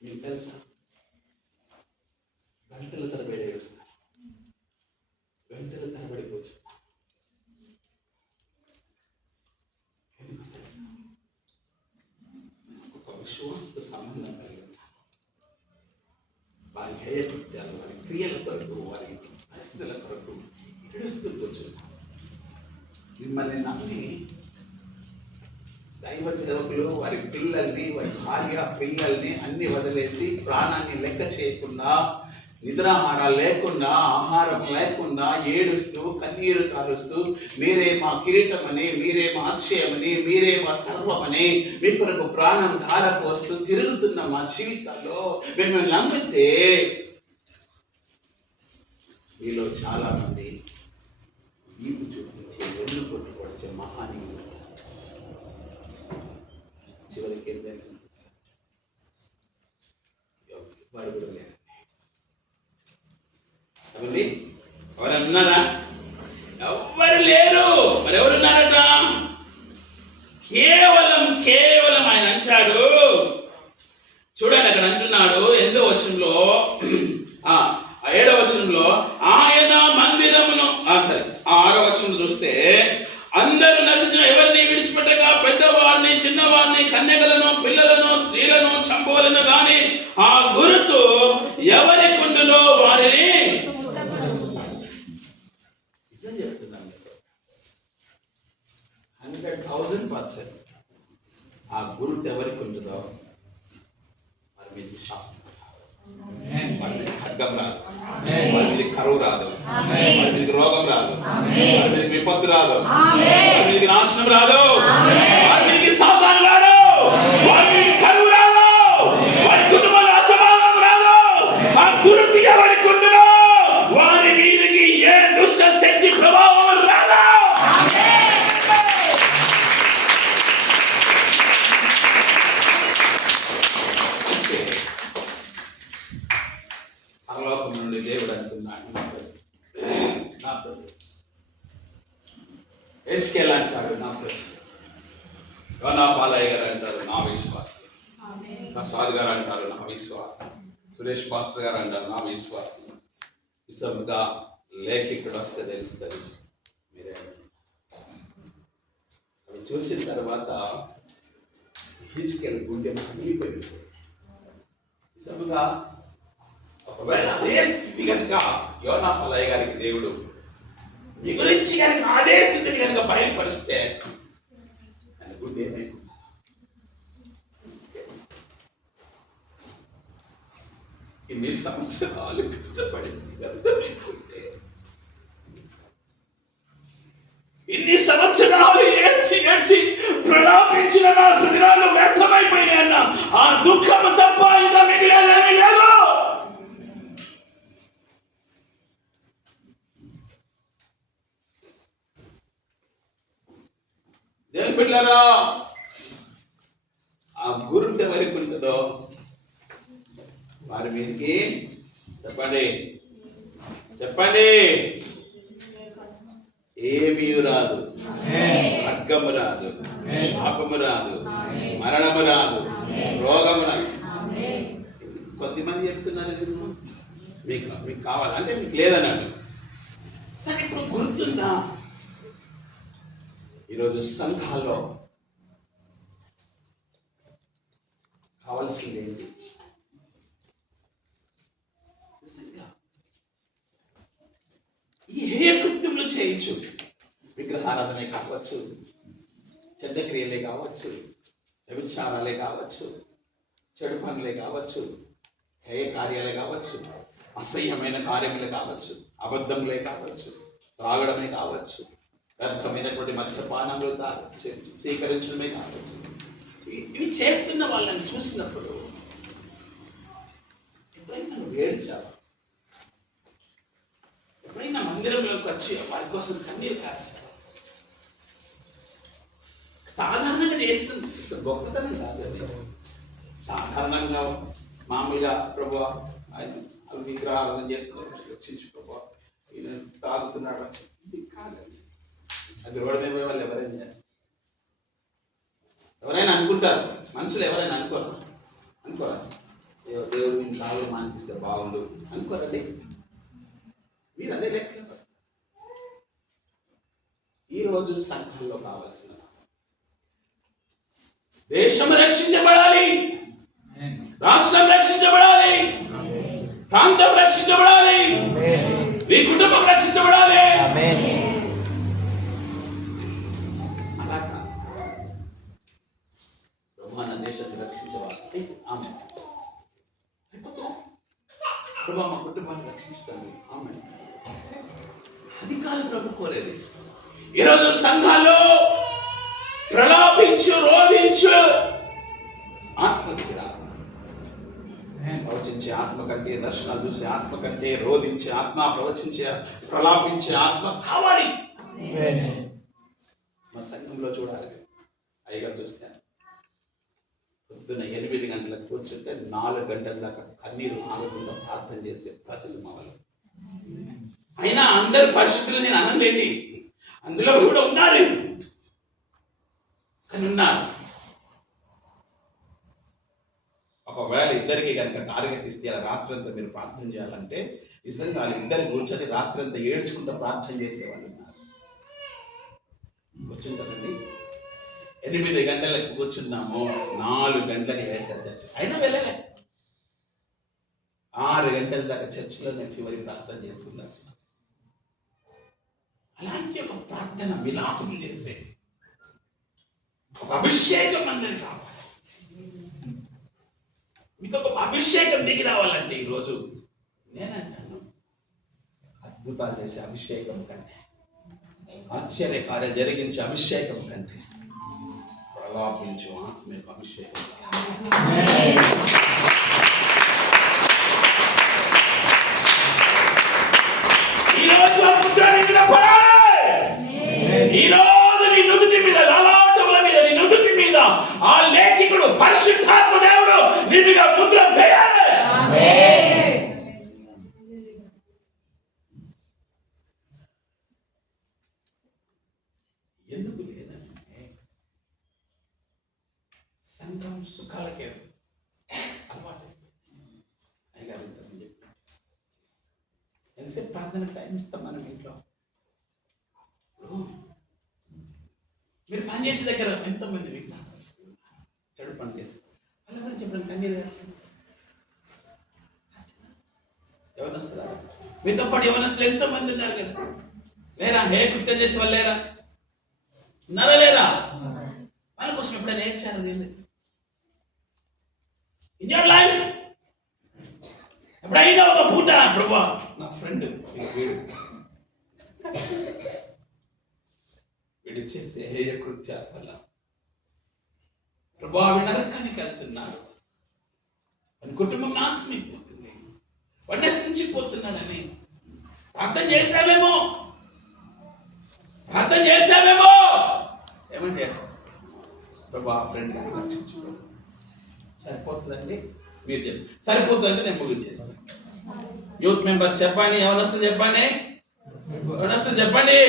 మీకు తెలుసా, గంటల తరబడి ఏడుస్తాను, గంటల తరబడిపోవచ్చు. ఒక విశ్వాసతో సంబంధం కలిగి వారి హేయకృత్యాలు, వారి క్రియల కొరకు, వారి పరిస్థితుల కొరకు ఏడుస్తూ కూర్చున్నాను. మిమ్మల్ని నమ్మి దైవ సేవకులు వారి పిల్లల్ని, వారి భార్య పిల్లల్ని అన్ని వదిలేసి ప్రాణాన్ని లెక్క చేయకుండా, నిద్రాహారాలు లేకుండా, ఆహారం లేకుండా ఏడుస్తూ కన్నీరు కారుస్తూ, మీరే మా కిరీటమని, మీరే మా అతిశయమని, మీరే మా సర్వమని మీ కొరకు ప్రాణం ధారపోస్తూ తిరుగుతున్న మా జీవితాల్లో మిమ్మల్ని నమ్మితే మీలో చాలా మంది వీపు చూపించి వెన్ను కొట్టుకొచ్చే మహానీయులు చివరికి ఏంటంటే వారు కూడా లేరు. ఎవరైనా ఉన్నారా? ఎవ్వరు లేరు. మరి ఎవరున్నారట? కేవలం ఆయన అంటాడు. చూడండి, అక్కడ అంటున్నాడు 8వ వచనంలో, 7వ వచనంలో ఆయన మందిరమును, 6వ వచనం చూస్తే, అందరూ నశించిన ఎవరిని విడిచిపెట్టగా పెద్దవారిని, చిన్నవారిని, కన్యకలను, పిల్లలను, స్త్రీలను చంపవలను గాని ఆ గుర్తు ఎవరి కుండులో వారిని. నిజం చెప్తున్నాను మీకు, 100,000% ఆ గుర్తు ఎవరికి ఉంటుందో మరి మీకు షాప్, వారి మీద ఖడ్గం రాదు, వారి మీద కరువు రాదు, వారి మీద రోగం రాదు, వారి మీద విపత్తు రాదు, వారి మీద నాశనం రాదు, వారి మీద సాతాను రాదు, వారి మీద కరువు రాదు, వారి కుటుంబంలో అసమాధానం రాదు. ఆ గుర్తు ఎవరికి ఉంటుందో వారి మీదకి ఏ దుష్ట శక్తి ప్రభావం రాదు. పరలోకం నుండి దేవుడు అంటున్నాడు, నా ప్రభు హెచ్కేల్ అంటాడు, నా ప్రభు యోనా పాలయ్య గారు అంటారు, నా విశ్వాసం, ప్రసాద్ గారు అంటారు, నా విశ్వాసం, సురేష్ పాస్టర్ గారు అంటారు, నా విశ్వాసం. విశ్వముగా లేఖ ఇక్కడ వస్తే తెలుస్తుంది మీరే. అవి చూసిన తర్వాత హెచ్కేల్ గుండె మిగిలిపోయింది. విశ్వముగా ఒకవేళ అదే స్థితి కనుక యోనా పాలయ్య గారికి దేవుడు మీ గురించి కనుక అదే స్థితిని కనుక బయలుపరిస్తే ఆయన గుండె ఏమైంది? ఇన్ని సంవత్సరాలు కష్టపడింది అర్థమైపోతే, ఇన్ని సంవత్సరాలు ఏడ్చి ఏడ్చి ప్రలాపించిన నా హృదయాలు వ్యర్థమైపోయినాయన్న ఆ దుఃఖము తప్ప ఇంత మిగిలేదేమీ లేదు. దేవుని బిడ్డలారా, ఆ గురుంత ఎవరికి ఉంటుందో వారి మీదకి చెప్పండి చెప్పండి ఏమీ రాదు, ఖడ్గము రాదు, శాపము రాదు, మరణము రాదు, రోగము రాదు. కొద్దిమంది చెప్తున్నారు మీకు మీకు కావాలి అంటే మీకు లేదన్నాడు. సరే, ఇప్పుడు గుర్తుందా ఈరోజు సంఘాల్లో కావాల్సింది ఏంటి? ఈ హేయ కృత్యములు చేయొచ్చు, విగ్రహారాధనే కావచ్చు, చెడ్డ క్రియలే కావచ్చు, వ్యభిచారాలే కావచ్చు, చెడు పనులే కావచ్చు, హేయ కార్యాలే కావచ్చు, అసహ్యమైన కార్యములే కావచ్చు, అబద్ధములే కావచ్చు, త్రాగడమే కావచ్చు, వ్యర్థమైనటువంటి మద్యపానములు స్వీకరించడమే కావచ్చు. ఇవి చేస్తున్న వాళ్ళని చూసినప్పుడు ఎప్పుడైనా నువ్వు ఏడ్చావా? ఎప్పుడైనా మందిరంలోకి వచ్చి వారి కోసం కన్నీరు కార్చావా? సాధారణంగా చేస్తుంది, గొప్పతనం కాదు. సాధారణంగా మామూలుగా ప్రభు ఆయన విగ్రహాలను చేస్తున్నారు, రక్షించు ప్రభు ఈయన తాగుతున్నాడు, ఇది కాదండి. అది రోడ్డు మీద వాళ్ళు ఎవరైనా చేస్తారు, ఎవరైనా అనుకుంటారు, మనుషులు ఎవరైనా అనుకోరా దేవుడు తాగు మానిపిస్తే బాగుండు అనుకోరండి. మీరు అదే లెక్కలకు వస్తారు. ఈరోజు సంఘంలో కావాల్సిన దేశం రక్షించబడాలి, రాష్ట్రం రక్షించబడాలి, ప్రాంతం రక్షించబడాలి, నీ కుటుంబం రక్షించబడాలి. అలా కాదు, ప్రభు మన దేశాన్ని రక్షించవాలి. ఆమె ప్రభు మా కుటుంబాన్ని రక్షించుతాను. ఆమె అది కాదు ప్రభు కోరేది. ఈరోజు సంఘాల్లో ప్రలాపించు, రోధించు ఆత్మకి రా. ప్రవచించే ఆత్మ కంటే, దర్శనాలు చూసే ఆత్మ కంటే, రోధించే ఆత్మ, ప్రవచించే ప్రలాపించే ఆత్మ కావాలి. మా సంఘంలో చూడాలి. అయ్యగారు చూస్తాను పొద్దున్న 8 గంటలకు కూర్చుంటే 4 గంటల దాకా కన్నీరు ఆగకుండా ప్రార్థన చేసే ప్రజలు మా వాళ్ళు. అయినా అందరి పరిస్థితులు నేను అనలేండి, అందులో కూడా ఉన్నారు, కానీ ఉన్నారు. ఒకవేళ ఇద్దరికి కనుక టార్గెట్ ఇస్తే అలా రాత్రంతా మీరు ప్రార్థన చేయాలంటే నిజంగా ఇద్దరు కూర్చొని రాత్రంతా ఏడ్చుకుంటూ ప్రార్థన చేసేవాళ్ళు ఉన్నారు. కూర్చుంటారండి, 8 గంటలకు కూర్చున్నాము, 4 గంటలకి వేశారు చర్చ, అయినా వెళ్ళలే. 6 గంటల దాకా చర్చిలో నేను చివరి ప్రార్థన చేసుకున్నాను. అలాంటి ఒక ప్రార్థన విలాపం చేసే ఒక అభిషేకం అందరికి కావాలి. మీకు ఒక అభిషేకం దిగి రావాలంటే ఈరోజు నేనంటాను, అద్భుతాలు చేసే అభిషేకం కంటే, ఆశ్చర్యకార్యం జరిగించే అభిషేకం కంటే ప్రలాపించు ఆత్మీయ అభిషేకం. ఈరోజు ఈరోజు నీ నుదుటి మీద, లలాటముల మీద, నీ నుదుటి మీద ఆ లేఖికుడు పరిశుద్ధాత్మ దేవుడు నీ మీద ముద్ర వేయాలి. ఎందుకు లేదంటే సంఘం సుఖాలకే అలవాటు. అయ్యగారు ఇంతకుముందు చెప్పినట్టు ఎంతసేపు ప్రార్థన టైం ఇస్తాం మనం ఇంట్లో. మీరు పని చేసే దగ్గర ఎంతమంది వింటారు చెడు పని చేసి వాళ్ళ గురించి చెప్పడం కన్నీరు ఎవరొస్తారా? మీతో పాటు ఎవరొస్తారు ఎంతమంది ఉన్నారు కదా, లేరా? హే కృత్యం చేసే వాళ్ళు లేరా? ఉన్నారా లేరా? వాళ్ళ కోసం ఎప్పుడైనా నేర్చారు ఇన్ యువర్ లైఫ్? ఎప్పుడైనా ఒక పూట ప్రభా నా ఫ్రెండ్ వీడు చేసే హేయ కృత్యాల వల్ల ప్రభా నరకానికి వెళ్తున్నాడు, వాడి కుటుంబం నాశనమైపోతుంది, వాడు నశించిపోతున్నాడని ప్రార్థన చేశావేమో ఏమని చేస్తా? ప్రభా ఫ్రెండ్ రక్షించు. సరిపోతుందండి? మీరు చెప్పండి. సరిపోతుందంటే నేను ముగించేస్తాను. యూత్ మెంబర్స్ చెప్పండి, ఎవరొస్తుంది చెప్పండి, ఎవరొస్తుంది చెప్పండి.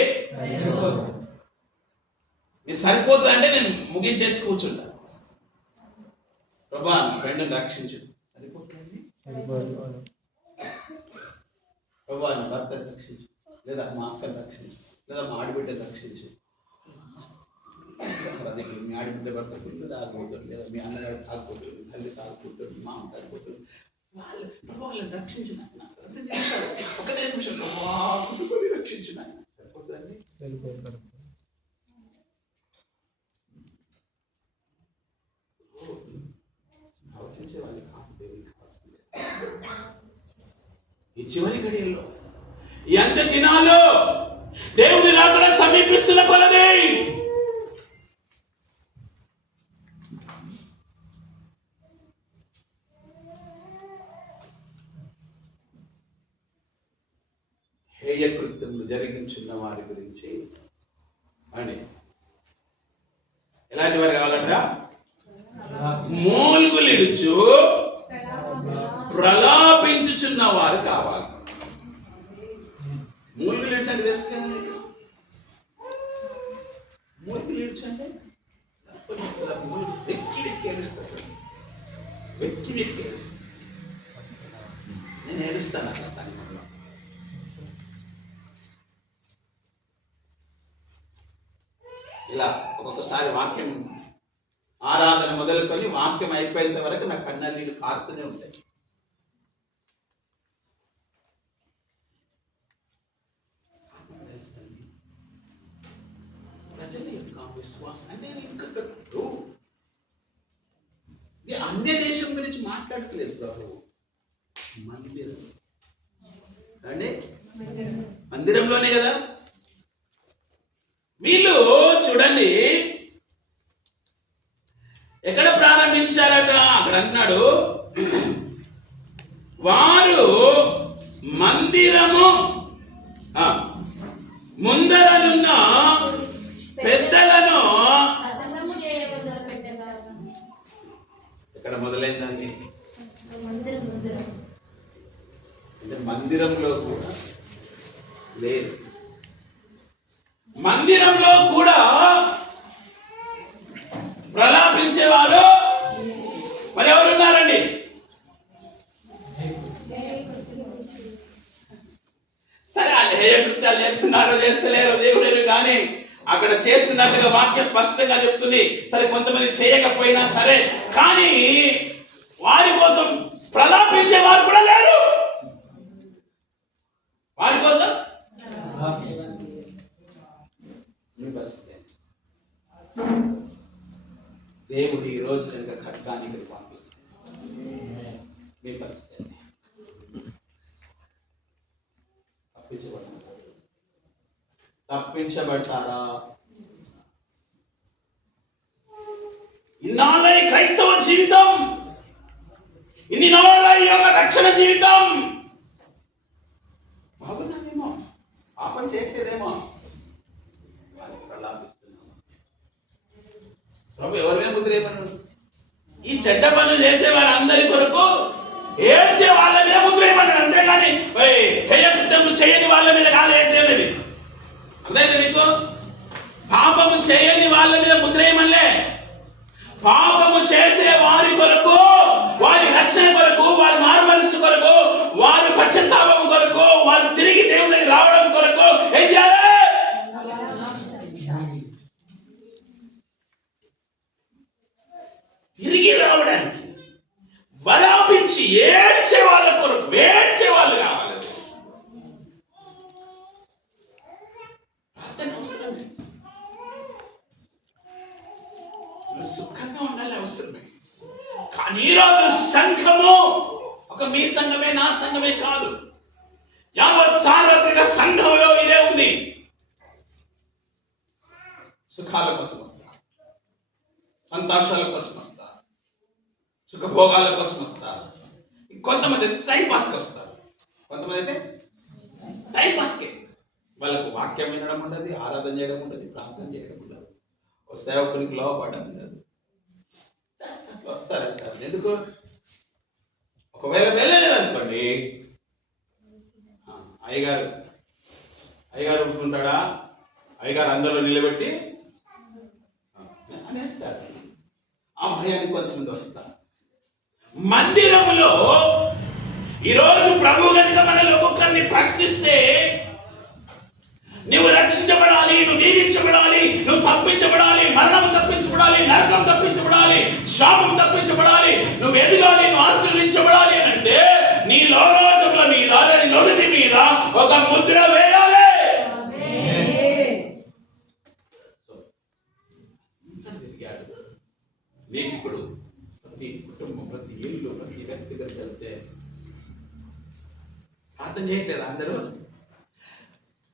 మీరు సరిపోతుందంటే నేను ముగించేసి కూర్చుంటా. ప్రభా నా ఫ్రెండ్ని రక్షించు. సరిపోతుందండి? ప్రభా నా భర్తను రక్షించు, లేదా మా అక్కను రక్షించు, లేదా మా ఆడబిడ్డను రక్షించు. అది మీ ఆడబిడ్డ భర్త పిల్లలు తాగుపోతారు, లేదా మీ అన్నగారు తాగుపోతారు, మీ తల్లి తాగుపోతారు, మీ మామ తాగుపోతారు. వాళ్ళని రక్షించిన ఒకటే నిమిషం కుటుంబాన్ని రక్షించిన. సరిపోతుందండి? ఆలోచించే వాళ్ళకి కావాల్సిందే. ఈ చివరి గడియల్లో, ఈ అంత్య దినాల్లో దేవుని రాకడ సమీపిస్తున్న కొలది హేయ కృత్యములు జరిగించున్న వారి గురించి అని. ఎలాంటి వారు కావాలంట? మూల్గులిడుచు ప్రలాపించుచున్న వారు కావాలి. మూల్గులిడ్చు అంటే తెలుసు కదా? మూల్గులిడ్చు అంటే వెక్కి వెక్కి ఏడుస్తాడు. వెక్కి వెక్కి ఏడుస్తాడు. నేను ఏడుస్తాను అట్లా సంఘంలో. ఇలా ఒక్కొక్కసారి వాక్యం ఆరాధన మొదలుకొని వాక్యం అయిపోయేంత వరకు నా కన్నీళ్ళు నీళ్ళు కారుతూనే ఉంటాయి. ప్రజల యొక్క విశ్వాసం అంటే అన్య దేశం గురించి మాట్లాడట్లేదు ప్రభు. మందిరం అంటే మందిరంలోనే కదా. వీళ్ళు చూడండి ఎక్కడ ప్రారంభించారట? అక్కడ అంటున్నాడు, వారు మందిరము ముందరనున్న పెద్దలను. ఎక్కడ మొదలైందండి? అంటే మందిరంలో కూడా లేదు. మందిరంలో కూడా ప్రలాపించేవారు మరి ఎవరున్నారండి? సరే వాళ్ళు హేయ కృత్యాలు చేస్తున్నారో చేస్తలేరో దేవుడేరు, కానీ అక్కడ చేస్తున్నట్టుగా వాక్యం స్పష్టంగా చెప్తుంది. సరే కొంతమంది చేయకపోయినా సరే, కానీ వారి కోసం ప్రలాపించే వారు కూడా లేరు. వారి కోసం దేవుడు ఈ రోజు కనుక ఖడ్గానికి పంపిస్తాడు. మీ పరిస్థితి తప్పించబడతారా? ఇన్నాళ్ళ క్రైస్తవ జీవితం, ఇన్ని నాళ్ళ ఈ యొక్క రక్షణ జీవితం బాగుందేమో, పాపం చేయట్లేదేమో, ప్రలాపిస్తున్నాము. ప్రభు ఎవరి మీద ముద్ర ఏమన్నాడు? ఈ చెడ్డ పనులు చేసే వారందరి కొరకు ఏడ్చే వాళ్ళ మీద ముద్ర ఏమన్నాడు. అంతేగాని హేయ కృత్యములు చేయని వాళ్ళ మీద కాదు వేసేది. అర్థమైంది మీకు? పాపము చేయని వాళ్ళ మీద ముద్ర ఏమనలే. పాపము చేసే వారి కొరకు, వారి రక్షణ కొరకు, వారి మారు మనస్సు కొరకు, వారి పశ్చాత్తాపం కొరకు, వారు తిరిగి దేవునికి రావడం కొరకు ఏం చేయాలి? తిరిగి రావడానికి వలాపించి ఏడ్చే వాళ్ళ కొరకు, ఏడ్చే వాళ్ళు కావాలి. అవసరమే, సుఖంగా ఉండాలి, అవసరమే. కానీ ఈరోజు సంఘము ఒక మీ సంఘమే నా సంఘమే కాదు, యావత్ సార్వత్రిక సంఘంలో ఇదే ఉంది. సుఖాల కోసం వస్తారు, సంతోషాల కోసం వస్తారు, సుఖభోగాల కోసం వస్తారు. కొంతమంది అయితే టైం పాస్కి వస్తారు, కొంతమంది అయితే టైం పాస్కే. వాళ్ళకు వాక్యం వినడం ఉండదు, ఆరాధన చేయడం ఉండదు, ప్రార్థన చేయడం ఉండదు, సేవకునికి లోపడడం ఉండదు, వస్తారంటారు. ఎందుకు? ఒకవేళ వెళ్ళలేదు అనుకోండి, అయ్యగారు ఉంటుంటాడా? అయ్యగారు అందరూ నిలబెట్టి అనేస్తాడు. ఆ భయానికి కొంతమంది వస్తారు. మందిరములో ఈరోజు ప్రభు కనుక మనలో ఒక్కొక్కరిని ప్రశ్నిస్తే, నువ్వు రక్షించబడాలి, నువ్వు దీవించబడాలి, నువ్వు తప్పించబడాలి, మరణం తప్పించబడాలి, నరకం తప్పించబడాలి, శాపం తప్పించబడాలి, నువ్వు ఎదగాలి, నువ్వు ఆశీర్వదించబడాలి అని అంటే నీ లోలోచముల మీద, నీ నుదుటి మీద ఒక ముద్ర వేయాలి. నీకు ఇప్పుడు ప్రతి కుటుంబం, ప్రతి ఇల్లు, ప్రతి వ్యక్తి దగ్గరికి వెళ్తే ప్రార్థన చేయట్లేదు. అందరూ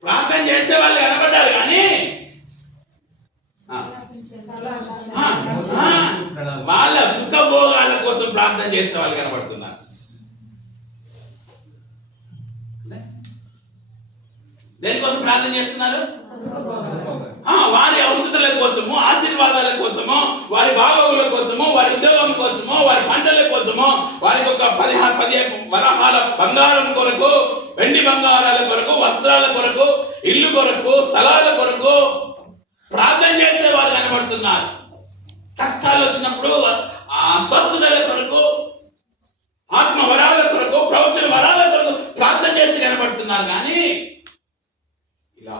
ప్రార్థన చేసే వాళ్ళు కనబడ్డారు, కానీ వాళ్ళ సుఖభోగాల కోసం ప్రార్థన చేసే వాళ్ళు కనబడుతున్నారు. దేనికోసం ప్రార్థన చేస్తున్నారు? వారి ఔషధాల కోసము, ఆశీర్వాదాల కోసము, వారి బాగోగుల కోసము, వారి ఉద్యోగం కోసము, వారి పంటల కోసము, వారికి ఒక 10 వరహాల బంగారం కొరకు, వెండి బంగారాల కొరకు, వస్త్రాల కొరకు, ఇల్లు కొరకు, స్థలాల కొరకు ప్రార్థన చేసే వారు కనబడుతున్నారు. కష్టాలు వచ్చినప్పుడు స్వస్థతల కొరకు, ఆత్మ వరాల కొరకు, ప్రవచన వరాల కొరకు ప్రార్థన చేసి కనబడుతున్నారు. కానీ ఇలా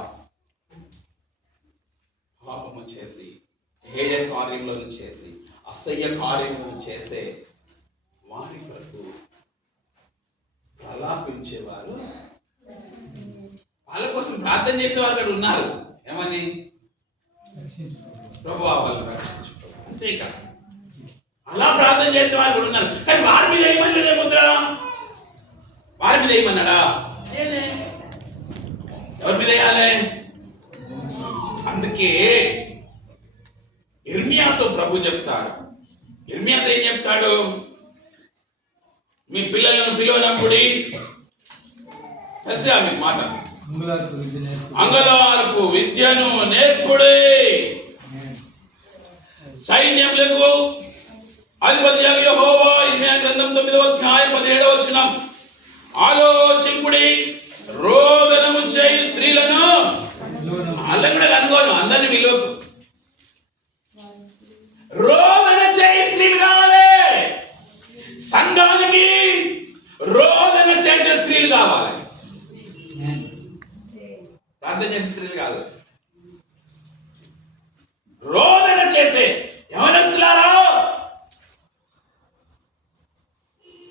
పాపము చేసి, హేయ కార్యములను చేసి, అసహ్య కార్యములను చేసే వారి కొరకు ప్రలాపించేవారు, వాళ్ళ కోసం ప్రార్థన చేసేవారు అక్కడ ఉన్నారు. ఏమని? ప్రభువా వాళ్ళు రక్షించు. అంతేకా అలా ప్రార్థన చేసేవారు కూడా ఉన్నారు. కానీ వారి మీద ఏమన్నాడే ముద్ర? వారి మీద ఏమన్నాడా? ఎవరి మీద వేయాలి? అందుకే ఇర్మియాతో ప్రభు చెప్తాడు. ఇర్మియాతో ఏం చెప్తాడు? మీ పిల్లలను పిలువనప్పుడు, తెలుసా మీకు మాట, అంగలార్పు విద్యను నేర్పుడే, సైన్యములకు అధిపతి యెహోవా, ఇర్మియా గ్రంథం 9వ అధ్యాయం 17వ వచనం, ఆలోచింపుడి, రోదనము చేయు స్త్రీలను, వాళ్ళని కూడా కనుగోను, అందరిని విలువకు, రోదన చేయి స్త్రీలు కావాలి. సంఘానికి రోదన చేసే స్త్రీలు కావాలి, ప్రార్థన చేసే స్త్రీలు కాదు. రోదన చేసే యవనస్తులారా,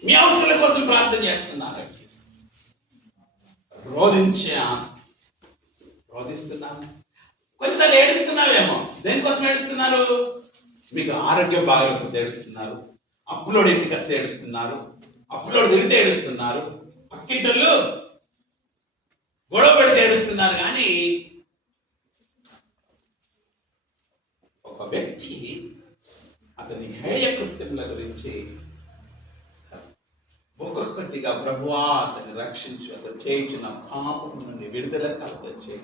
మీ అవసరాల కోసం ప్రార్థన చేస్తున్నారు. రోధిస్తున్నాను. కొన్నిసార్లు ఏడుస్తున్నావేమో. దేనికోసం ఏడుస్తున్నారు? మీకు ఆరోగ్యం బాగలేకపోతే ఏడుస్తున్నారు, అప్పులోడు ఇంటికి వస్తే ఏడుస్తున్నారు, అప్పులోడు తిడితే ఏడుస్తున్నారు, పక్కింటోళ్ళు గొడవ పెడితే ఏడుస్తున్నారు. కానీ ఒక వ్యక్తి అతని హేయ కృత్యముల గురించి ఒక్కొక్కటిగా ప్రభువా అతన్ని రక్షించు, అతను చేయించిన పాపము నుండి విడుదల కలగచ్చే,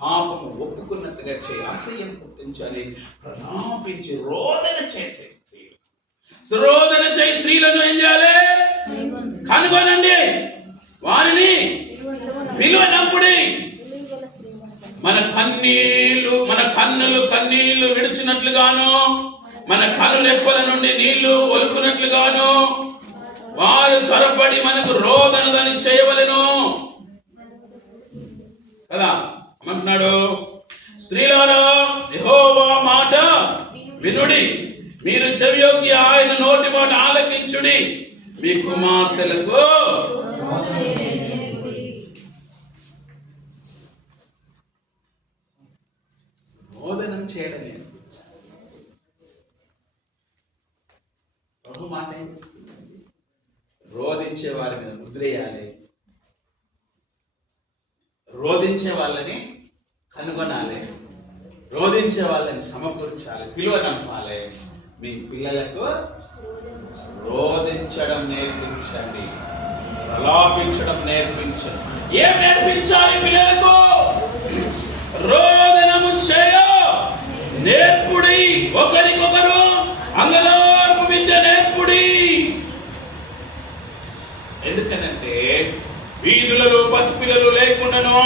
పాపము ఒప్పుకున్నట్లుగా చేయి, అసహ్యం పుట్టించాలి, ప్రలాపించి రోదన చేసే స్త్రీలు. రోదన చేయి స్త్రీలను ఏం చేయాలి? కనుగొనండి, వారిని పిలువనప్పుడు మన కన్నులు కన్నీళ్లు విడిచినట్లుగాను, మన కనులెప్పల నుండి నీళ్లు ఒలుకున్నట్లుగాను వారు త్వరపడి మనకు రోదనదని చేయవలెను కదా అంటున్నాడు. స్త్రీలారా, యెహోవా మాట వినుడి, మీరు చెవియొగ్గి ఆయన నోటి మాట ఆలకించుడి, మీ కుమార్తెలకు రోదనం చేయడం ప్రభు మాట. రోధించే వారి మీద ముద్రేయాలి, రోధించే వాళ్ళని కనుగొనాలి, రోధించే వాళ్ళని సమకూర్చాలి, పిలువనంపాలి. మీ పిల్లలకు రోధించడం నేర్పించండి, ప్రలాపించడం నేర్పించండి. ఏం నేర్పించాలి పిల్లలకు? రోదనము చేయ నేర్పుడి, ఒకరికొకరు అంగలార్పు విద్య నేర్పుడి. ఉంది. ఎందుకనంటే వీధులలో పసిపిల్లలు లేకుండాను,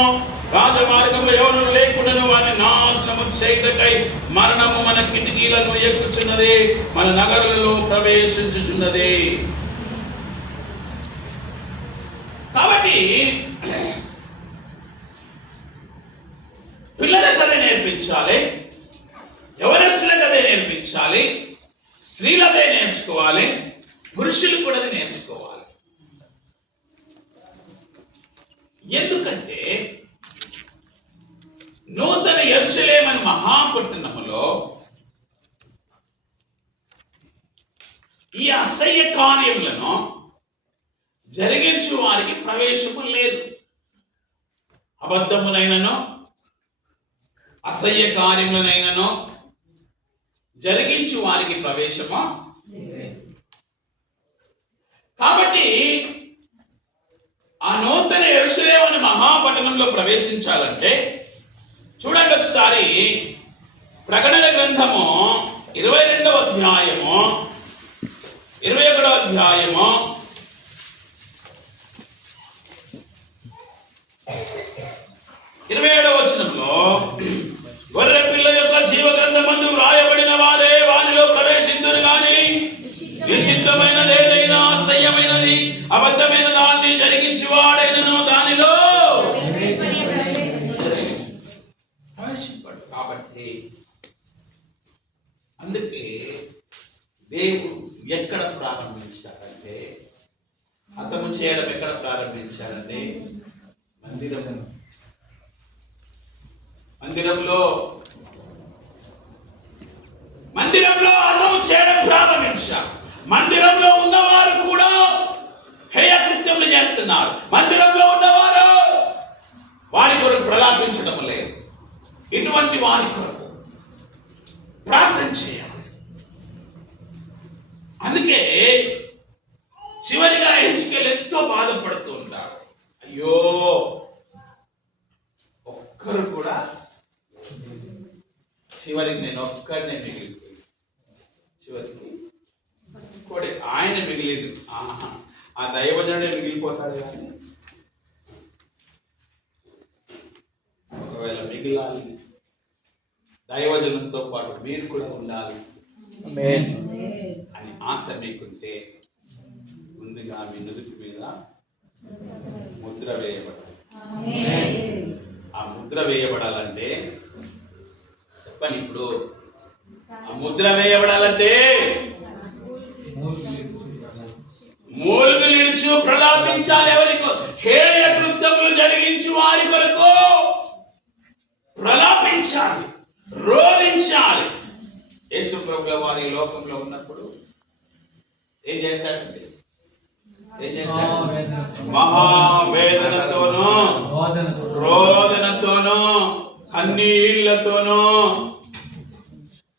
రాజమార్గంలో ఎవరు లేకుండాను వారిని నాశనము చేయుటకై మరణము మన కిటికీలను ఎక్కుచున్నది, మన నగరులలో ప్రవేశించుచున్నది. కాబట్టి పిల్లలకు అదే నేర్పించాలి, యవనస్తులకు అదే నేర్పించాలి, స్త్రీలదే నేర్చుకోవాలి, పురుషులు కూడా అది నేర్చుకోవాలి. ఎందుకంటే నూతన యెరూషలేము మహాపట్టణములో ఈ అసహ్య కార్యములను జరిగించు వారికి ప్రవేశము లేదు. అబద్ధమునైనను అసహ్య కార్యములనైనను జరిగించు వారికి ప్రవేశము. కాబట్టి ఆ నూతన యెరూషలేము మహాపట్టణంలో ప్రవేశించాలంటే చూడండి ఒకసారి ప్రకటన గ్రంథము 22వ అధ్యాయము 21వ అధ్యాయము 27వ వచనంలో గొర్రె పిల్ల యొక్క జీవ గ్రంథమందు వ్రాయబడిన వారే వానిలో ప్రవేశించును గాని నిషిద్ధమైనది ఏదైనా అసహ్యమైనది అబద్ధమైన దాన్ని జరిగించి వాడైనను దానిలో ప్రవేశింపడు. కాబట్టి అందుకే దేవుడు ఎక్కడ ప్రారంభించారంటే, హతము చేయడం ఎక్కడ ప్రారంభించారంటే మందిరంలో హతము చేయడం ప్రారంభించారు. మందిరంలో ఉన్నవారు కూడా హేయ కృత్యములు చేస్తున్నారు. మందిరంలో ఉన్నవారు వారి కొరకు ప్రలాపించడం లేదు. ఇటువంటి వారి కొరకు ప్రార్థన చేయాలి. అందుకే చివరిగా హెచ్కేల్ ఎంతో బాధపడుతూ ఉంటాడు. అయ్యో ఒక్కరు కూడా, చివరికి నేను ఒక్కడినే మిగిలిపోయి, చివరికి కూడా ఆయన మిగిలింది. ఆ దైవజనుడే మిగిలిపోతాడు. కానీ ఒకవేళ మిగిలాలి, దైవజనంతో పాటు మీరు కూడా ఉండాలి అని ఆశ మీకుంటే ముందుగా మీ నుదుటి మీద ముద్ర వేయబడాలి. ఆ ముద్ర వేయబడాలంటే చెప్పండి, ఇప్పుడు ఆ ముద్ర వేయబడాలంటే మూలుగు నిడుచు ప్రలాపించాలి. ఎవరికో హేయ కృత్యములు జరిగించి వారి కొరకు ప్రలాపించాలి, రోధించాలి. యేసు ప్రభువు వారి లోకంలో ఉన్నప్పుడు ఏం చేశాడంటే, మహావేదనతోనూ రోదనతోనూ కన్నీళ్లతోనూ,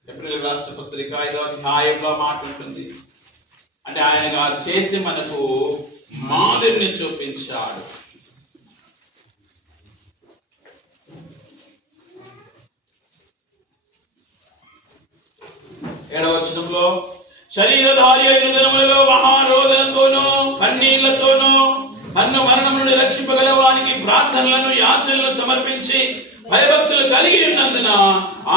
ఏప్రిల్ రాష్ట్ర పత్రిక 5వ అధ్యాయంలో మాట్లాడుతుంది. అంటే ఆయన గారు చేసి మనకు మాదిరిని చూపించాడు. ఏడవ వచనంలో శరీరధారి అయిన దినములలో మహారోదనతోనూ కన్నీళ్లతోనూ తన్ను మరణం నుండి రక్షింపగల వానికి ప్రార్థనలను యాచనలు సమర్పించి భయభక్తులు కలిగి ఉన్నందున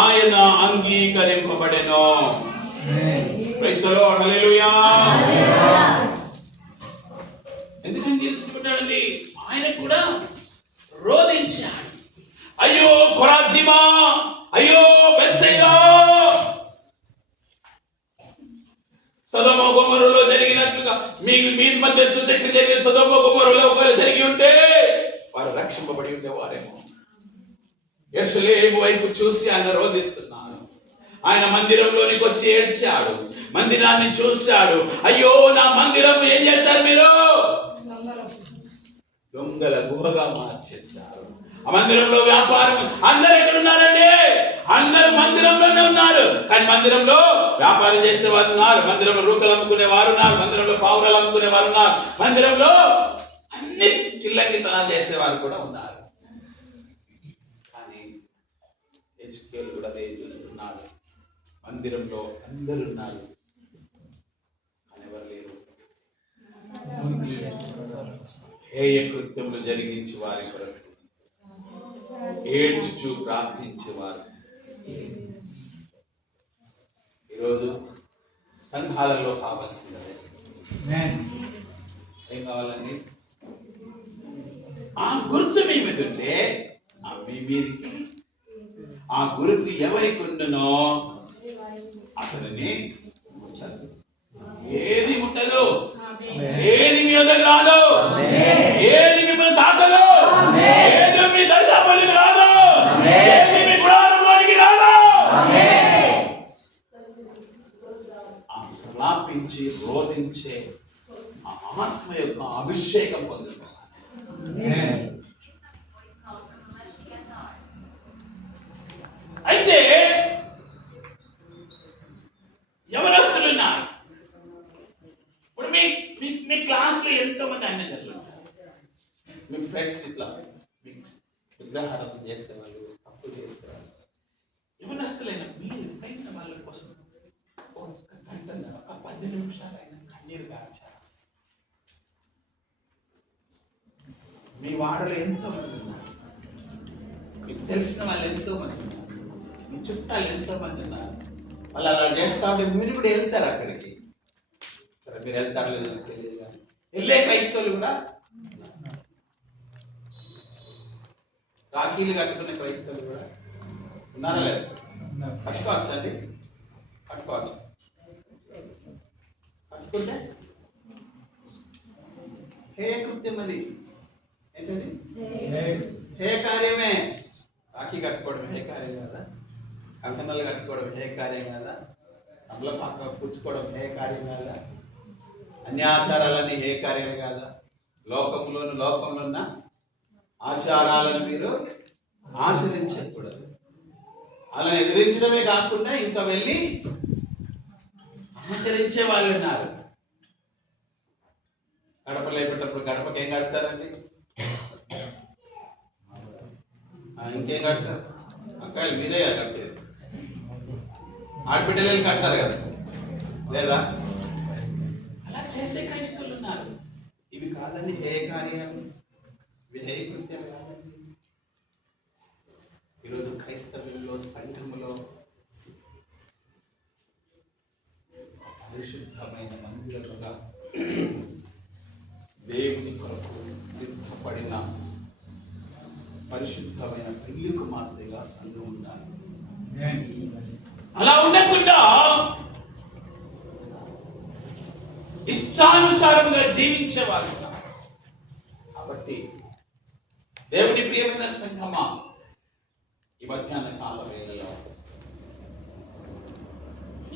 ఆయన అంగీకరింపబడెను. ప్రైజ్ ది లార్డ్, హల్లెలూయా. ఎందుకంటే అండి ఆయన కూడా రోధించాడు. అయ్యో కొరాజీమా, అయ్యో బెత్సైదా, సదోమ గొమొర్రాలో జరిగినట్లుగా మీ మధ్య సుచక్రి జరిగిన సదోమ గొమొర్రాలో ఒకవేళ జరిగి ఉంటే వారు రక్షింపబడి ఉండేవారేమో. యెరూషలేము వైపు చూసి ఆయన రోధిస్తున్నాడు. ఆయన మందిరంలోనికి వచ్చి ఏడ్చాడు, మందిరాన్ని చూశాడు. అయ్యో నా మందిరం ఏం చేశారు మీరు? దొంగల గుహగా మార్చేశారు. ఆ మందిరంలో వ్యాపారం, అందరు ఎక్కడ ఉన్నారండి? అందరు మందిరంలోనే ఉన్నారు. కానీ మందిరంలో వ్యాపారం చేసేవారు ఉన్నారు, మందిరంలో రూకలు అమ్ముకునే వారు ఉన్నారు, మందిరంలో పావురాలు అమ్ముకునే వారు ఉన్నారు, మందిరంలో అన్ని చిల్లంగితనాలు చేసేవారు కూడా ఉన్నారు. కానీ హెచ్కేల్ కూడా అదే చూస్తున్నాడు. మందిరంలో అందరు ఉన్నారు, కానీ ఎవరు లేరు. హేయ కృత్యములు జరిగించి వారి కొరకు ఏడ్చుచు ప్రార్థించేవారు. ఈరోజు సంఘాలలో కావాల్సిందే ఏం కావాలండి? ఆ గుర్తు మీ మీద ఉంటే మీ మీదికి ఆ గుర్తు ఎవరికి ఉండునో అతనిని ఏది ముట్టదు, ఏది మీ వద్దకు రాదు, ఏది మిమ్మల్ని తాకదు, ఏది మీ దరిదాపులకు రాదు, ఏది మీ గుడారంలోనికి రాదు. ప్రలాపించి రోధించే ఆ ఆత్మ యొక్క అభిషేకం పొందుకోవాలి. అయితే ఎవరస్తులు ఉన్నారు? ఇప్పుడు మీ క్లాస్లో ఎంతో మంది అన్నదమ్ములు ఉంటారు. మీ ఫ్రెండ్స్ ఇట్లా విగ్రహారాధన చేసేవాళ్ళు, తప్పులు చేసేవాళ్ళు. ఎవరస్తులైన మీరు ఎప్పుడైనా వాళ్ళ కోసం ఒక గంట, ఒక 10 నిమిషాలైనా కన్నీరు గార్చారు? మీ వాడలో ఎంతో మంది ఉన్నారు, మీకు తెలిసిన వాళ్ళు ఎంతో మంది ఉన్నారు, మీ చుట్టాలు ఎంతో మంది ఉన్నారు. వాళ్ళు అలా చేస్తా ఉంటే మీరు కూడా వెళ్తారు అక్కడికి. సరే, మీరు వెళ్తారు లేదో తెలియదు కానీ వెళ్ళే క్రైస్తవులు కూడా రాఖీలు కట్టుకునే క్రైస్తవులు కూడా ఉన్నారా? లేదు, కట్టుకోవచ్చు అండి, కట్టుకోవచ్చు. కట్టుకుంటే హే కృత్యం అది ఏంటది? హే కార్యమే. రాఖీ కట్టుకోవడం హే కార్యం కదా, కంకణాలు కట్టుకోవడం హే కార్యం కదా, అందులో పక్క పుచ్చుకోవడం హే కార్యం కదా, అన్యాచారాలన్నీ హే కార్యమే కాదా? లోకంలో ఉన్న ఆచారాలను మీరు ఆచరించకూడదు. అలా ఎదిరించడమే కాకుండా ఇంకా వెళ్ళి ఆచరించే వాళ్ళు ఉన్నారు. గడపలు అయిపోయేటప్పుడు గడపకి ఏం కడతారండి? ఇంకేం కడతారు? అక్కాయలు మీరే కట్టేది. ఆడబిడ్డలు కడతారు కదా, లేదా? అలా చేసే క్రైస్తవులు ఉన్నారు. ఇవి కాదండి హే కార్యం, ఇవి హే కృత్యం కాదండి. ఈరోజు క్రైస్తవుల్లో సంఘములో పరిశుద్ధమైన మందిరముగా దేవుని కొరకు సిద్ధపడిన పరిశుద్ధమైన పెళ్లి కుమార్తెగా సంఘం ఉండాలి. అలా ఉండకుండా ఇష్టానుసారంగా జీవించేవాళ్ళు. కాబట్టి దేవుని ప్రియమైన సంఘమా, ఈ మధ్యాహ్న కాల వేళలో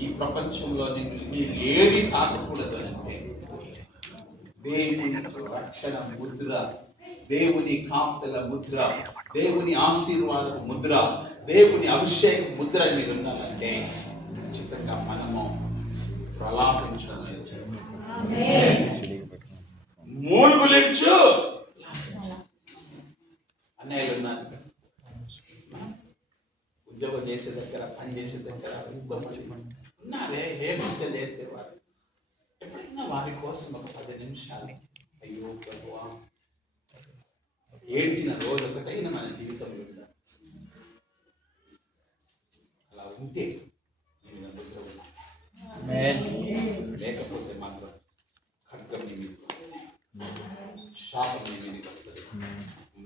ఈ ప్రపంచంలో మీరు ఏది తాకకూడదు అంటే దేవుని రక్షణ ముద్ర, దేవుని కాపుదల ముద్ర, దేవుని ఆశీర్వాద ముద్ర, దేవుని అభిషేక ముద్ర మీద ఉండాలంటే ఖచ్చితంగా మనము ప్రలాపించడం మూలుగులించు అన్నయ్యలు ఉన్నారు. ఉద్యోగం చేసే దగ్గర, పని చేసే దగ్గర ఉన్నారే ఏ పూజ చేసేవారు. ఎప్పుడైనా వారి కోసం ఒక 10 నిమిషాలు అయ్యో ప్రభువా ఏడ్చిన రోజు ఒకటైనా మన జీవితంలో ఉందా? అలా ఉంటే నేను దగ్గర ఉన్నా. లేకపోతే మాత్రం ఖడ్గం నీ మీదకి వస్తుంది, శాపం నీ మీదకి వస్తుంది,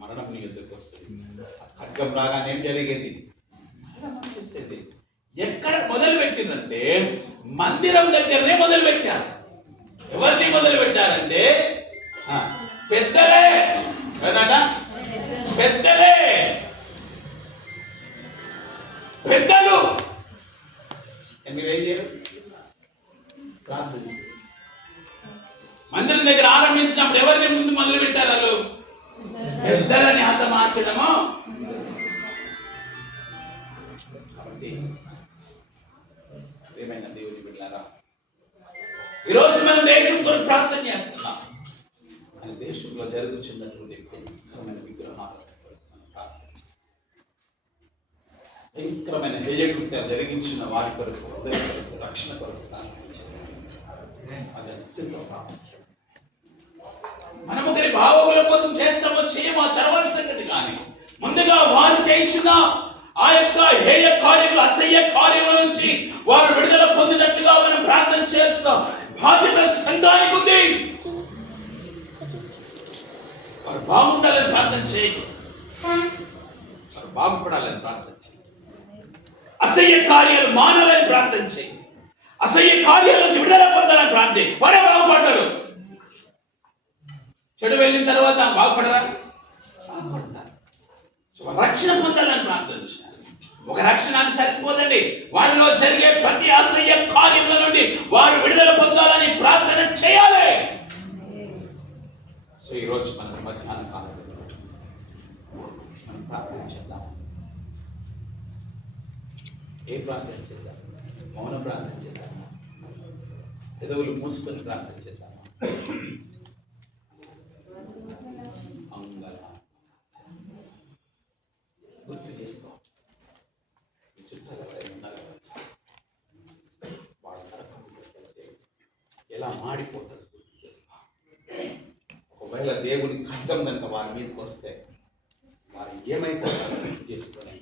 మరణం నీ యొద్దకు వస్తుంది. ఆ ఖడ్గం రాగానే ఏం జరిగేది? మరణం చేసేది. ఎక్కడ మొదలు పెట్టినంటే మందిరం దగ్గరనే మొదలు పెట్టారు. ఎవరిని మొదలు పెట్టారంటే పెద్దలే కదట, పెద్దలే, పెద్దలు. మీరేం చేయరు? ప్రార్థన. మందిరం దగ్గర ఆరంభించినప్పుడు ఎవరిని ముందు మొదలు పెట్టారు? వాళ్ళు పెద్దలని హతమార్చడము. కాబట్టి ఏమైనా దేవుని బిడ్డలారా, ఈరోజు మనం దేశం కొరకు ప్రార్థన చేస్తున్నాం. మన దేశంలో జరుగుతున్నటువంటి భయంకరమైన విగ్రహాలు, భయంకరమైన హేయకృత్యాలు జరిగించిన వారి కొరకు, రక్షణ కొరకు ప్రార్థించాలి. అది అత్యంత ప్రాముఖ్యం. మనం ఒకరి బాగోగుల కోసం చేస్తామో చేయమో తర్వాత సంగతి, కానీ ముందుగా వారు చేయించిన ఆ యొక్క హేయ కార్యములు, అసహ్య కార్యముల నుంచి వారు విడుదల పొందినట్లుగా మనం ప్రార్థన చేయాల్సిన బాధ్యత సంఘానికి ఉంది. వారు బాగుండాలని ప్రార్థన చేయి, వారు బాగుపడాలని ప్రార్థన చేయి, అసహ్య కార్యాలు మానాలని ప్రార్థన చేయి, అసహ్య కార్యాల నుంచి విడుదల పొందాలని ప్రార్థన చేయి. వాడే బాగుపడ్డాడు. చెడు వెళ్ళిన తర్వాత బాగుపడరా? బాగుపడతారు. రక్షణ పొందాలని ప్రార్థన చేయాలి. ఒక రక్షణ సరిపోదండి, వారిలో జరిగే ప్రతి అసహ్య కార్యముల నుండి వారు విడుదల పొందాలని ప్రార్థన చేయాలి. సో ఈరోజు మనం మధ్యాహ్న కాలంలో మనం ప్రార్థన చేద్దాం. ఏ ప్రార్థన చేద్దాం? మౌన ప్రార్థన చేద్దామా? పెదవులు మూసుకొని ప్రార్థన చేద్దామా? గుర్తు చేసుకో, ఈ చుట్టాలు ఎవరైనా ఉన్నారో వాళ్ళ తరఫు ఎలా మాడిపోతారు గుర్తు చేసుకో. ఒకవేళ దేవుని ఖడ్గం కనుక వారి మీదకి వస్తే వారు ఏమైపోతారో గుర్తు చేసుకొని,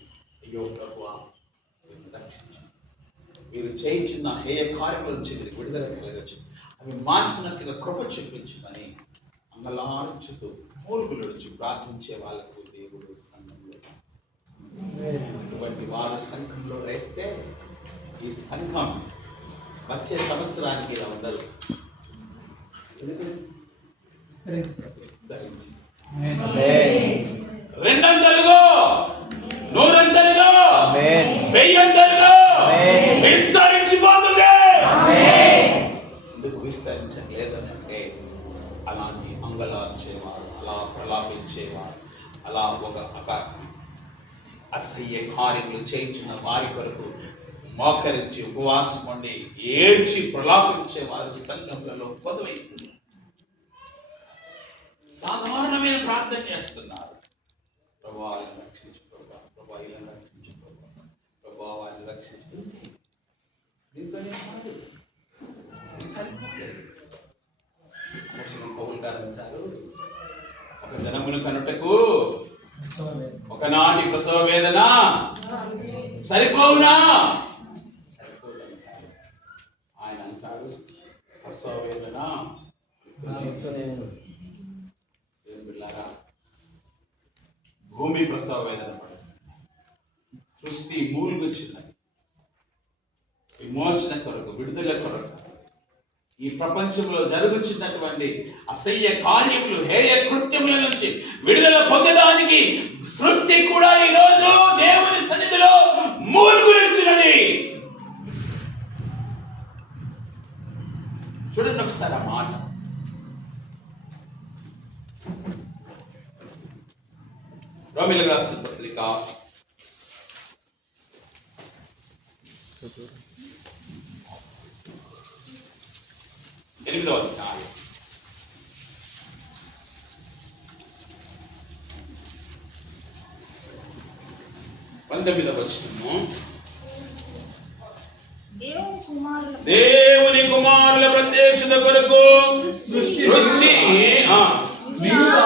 అయ్యో ప్రభువా రక్షించు, మీరు చేయించిన హేయ కార్యముల నుంచి మీరు విడుదల కలగచ్చు, అవి మానుకున్నట్టుగా కృప చూపించమని అంగలార్చుతూ మూలుగులుడుచు ప్రార్థించే వాళ్ళకు దేవుడు సంఘంలో ఇటువంటి వారు సంఘంలో వేస్తే ఈ సంఘం వచ్చే సంవత్సరానికి ఇలా ఉండదు, రెండంతలుగా, నూరంతలుగా, వెయ్యంతలుగా విస్తరించిపోతుంది. ఎందుకు విస్తరించలేదని అంటే అలాంటి అంగలార్చేవారు, అలా ప్రలాపించేవారు, అలా ఒక అసహ్య కార్యములు చేయించిన వారి కొరకు మోకరించి ఉపవాసం ఉండి ఏడ్చి ప్రలాపించే వారు సంఘములలో పొదవైంది. సాధారణమైన ప్రార్థన చేస్తున్నారు. ప్రభువా వారిని రక్షించు, ప్రభువా, ప్రభువా వీళ్ళని రక్షించు, ప్రభువా, ప్రభువా వారిని రక్షించు. దీంతోనే కాదు, పౌలు గారు అంటారు, ఒక జనమును కనుటకు ఒకనాటి ప్రసవ వేదన సరిపోవునా? ఆయన అంటాడు, ప్రసవ వేదన బిళ్ళారా, భూమి ప్రసవ వేదన పడు, సృష్టి మూలుగొచ్చినది విమోచన కొరకు, విడుదల కొరకు, ఈ ప్రపంచంలో జరుగుతున్నటువంటి అసహ్య కార్యములు, హేయ కృత్యముల నుంచి విడుదల పొందడానికి సృష్టి కూడా ఈ రోజు దేవుని సన్నిధిలో మూలుగులుచున్నది. చూడండి ఒకసారి ఆ మాట. రోమీయులకు రాసిన పత్రిక 8వ అధ్యాయం 19వ వచనము. దేవుని కుమారుల ప్రత్యక్షత కొరకు సృష్టి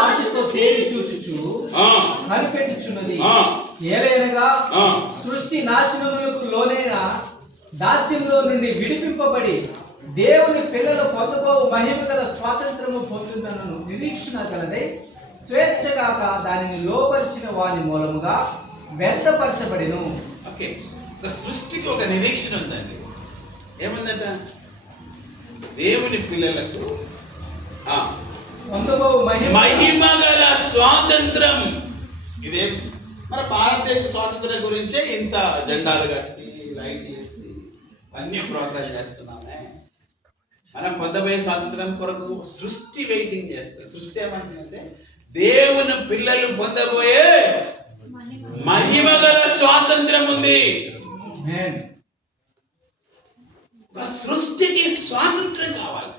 ఆశతో తేరి చూచుచు కనిపెట్టుచున్నది. ఏలైనగా సృష్టి నాశనములకు లోనైన దాస్యంలో నుండి విడిపింపబడి దేవుని పిల్లలు పొందుకో మహిమ గల స్వాతంత్రము పొందుతున్న నిరీక్షణ కలదై స్వేచ్ఛగాక దానిని లోపరిచిన వాని మూలముగా వ్యర్థపరచబడిను. ఓకే, సృష్టికి ఒక నిరీక్షణ ఉందండి. ఏముందట? దేవుని పిల్లలకు పొందుకో మహిమ గల స్వాతంత్రం. ఇదే మన భారతదేశ స్వాతంత్రం గురించే ఇంత జెండాలు కట్టి లైట్ వేసి అన్ని ప్రోగ్రామ్ చేస్తున్నామే. మనం పొందబోయే స్వాతంత్రం కొరకు సృష్టి వెయిటింగ్ చేస్తుంది. సృష్టి ఏమంటుందంటే దేవుని పిల్లలు పొందబోయే మహిమ గల స్వాతంత్రం ఉంది. సృష్టికి స్వాతంత్రం కావాలి.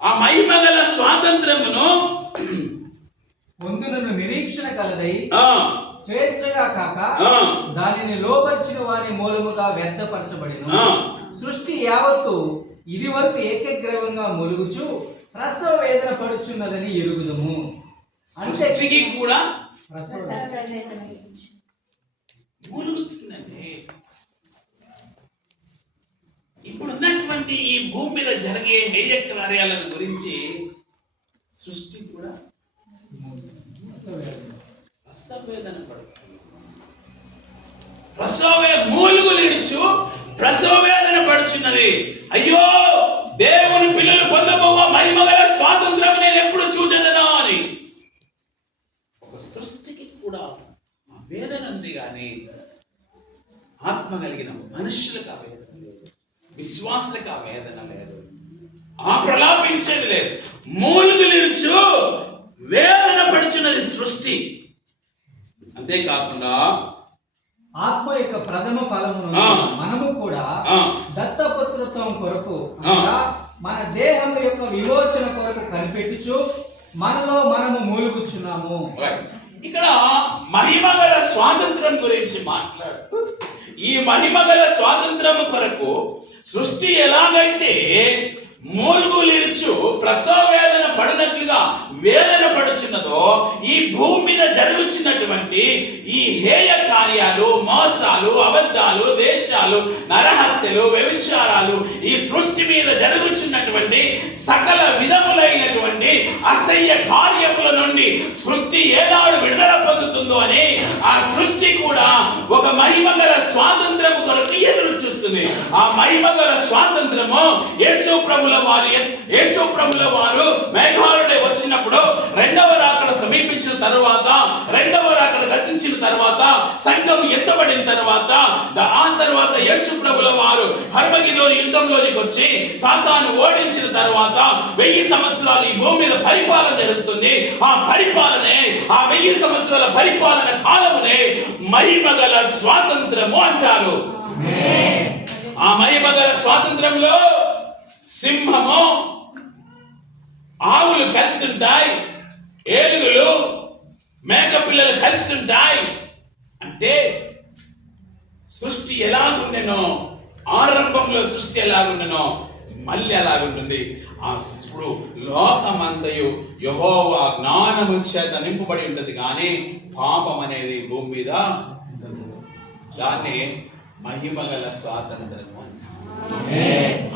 ఆ మహిమ గల స్వాతంత్రమును పొందునను నిరీక్షణ కలదై స్వేచ్ఛగా కాక దానిని లోపరిచిన వారి మూలముగా వ్యర్థపరచబడిను. సృష్టి యావత్తు ఇది వరకు ఏకగ్రీవంగా మొలుగుచు ప్రసవ వేదన పడుచున్నదని ఎరుగుదము. అంటే సృష్టికి కూడా ప్రసవ మూలుగుతుందండి. ఇప్పుడు ఉన్నటువంటి ఈ భూమి మీద జరిగే హేయ కార్యాలను గురించి సృష్టి కూడా ప్రసవేదన పడుతుంది. మూలుగులిడుచు ప్రసవేదన పడుచున్నది. అయ్యో, దేవుని పిల్లలు పొందబోవ మహిమగల స్వాతంత్రం నేను ఎప్పుడు చూచెదనా అని ఒక సృష్టికి కూడా ఆ వేదన ఉంది, కానీ ఆత్మ కలిగిన మనుషులకు ఆ వేదన లేదు, విశ్వాసులకు ఆ వేదన లేదు, ఆ ప్రలాపించేది లేదు. మూలుగులిడుచు వేదన పడుచున్నది సృష్టి. అంతేకాకుండా ఆత్మ యొక్క ప్రథమ ఫలమును మనము కూడా దత్తపుత్రత్వం కొరకు అనగా మన దేహము యొక్క విమోచన కొరకు కనిపెట్టుచు మనలో మనము మూలుగుచున్నాము. ఇక్కడ మహిమగల స్వాతంత్రం గురించి మాట్లాడుతూ, ఈ మహిమగల స్వాతంత్రం కొరకు సృష్టి ఎలాగైతే మూలుగులిడుచు ప్రసవ వేదన పడినట్లుగా వేదన పడుచున్నదో, ఈ భూమి మీద జరుగుతున్నటువంటి ఈ హేయ కార్యాలు, మోసాలు, అబద్ధాలు, దేశాలు, నరహత్యలు, వ్యభిచారాలు, ఈ సృష్టి మీద జరుగుతున్నటువంటి సకల విధములైనటువంటి అసహ్య కార్యముల నుండి సృష్టి ఏనాడు విడుదల పొందుతుందో అని ఆ సృష్టి కూడా ఒక మహిమగల స్వాతంత్రము కొరకు ఎదురు చూస్తుంది. ఆ మహిమగల స్వాతంత్రము యేసు ప్రభుల వారు మేఘారుడే వచ్చినప్పుడు, రెండవ రాకడ సమీపించిన తర్వాత, రెండవ రాకడ గతించిన తర్వాత, సంఘం ఎత్తబడిన తర్వాత, ఆ తర్వాత యేసు ప్రభుల వారు హర్మగిదోని యుద్ధంలోనికి వచ్చి సాతాను ఓడించిన తర్వాత 1000 సంవత్సరాలు ఈ భూమి మీద పరిపాలన జరుగుతుంది. ఆ పరిపాలనే, ఆ 1000 సంవత్సరాల పరిపాలన కాలమునే మహిమగల స్వాతంత్రము అంటారు. ఆ మహిమగల స్వాతంత్రంలో సింహము, ఆవులు కలిసి ఉంటాయి, ఏనుగులు, మేక పిల్లలు కలిసి ఉంటాయి. అంటే సృష్టి ఎలాగుండెనో, ఆరంభంలో సృష్టి ఎలాగుండెనో మళ్ళీ ఎలాగుంటుంది. ఇప్పుడు లోకమంతయు యెహోవా జ్ఞానము చేత నింపబడి ఉంటుంది, కానీ పాపం అనేది భూమి మీద, దాన్ని మహిమగల స్వాతంత్రము.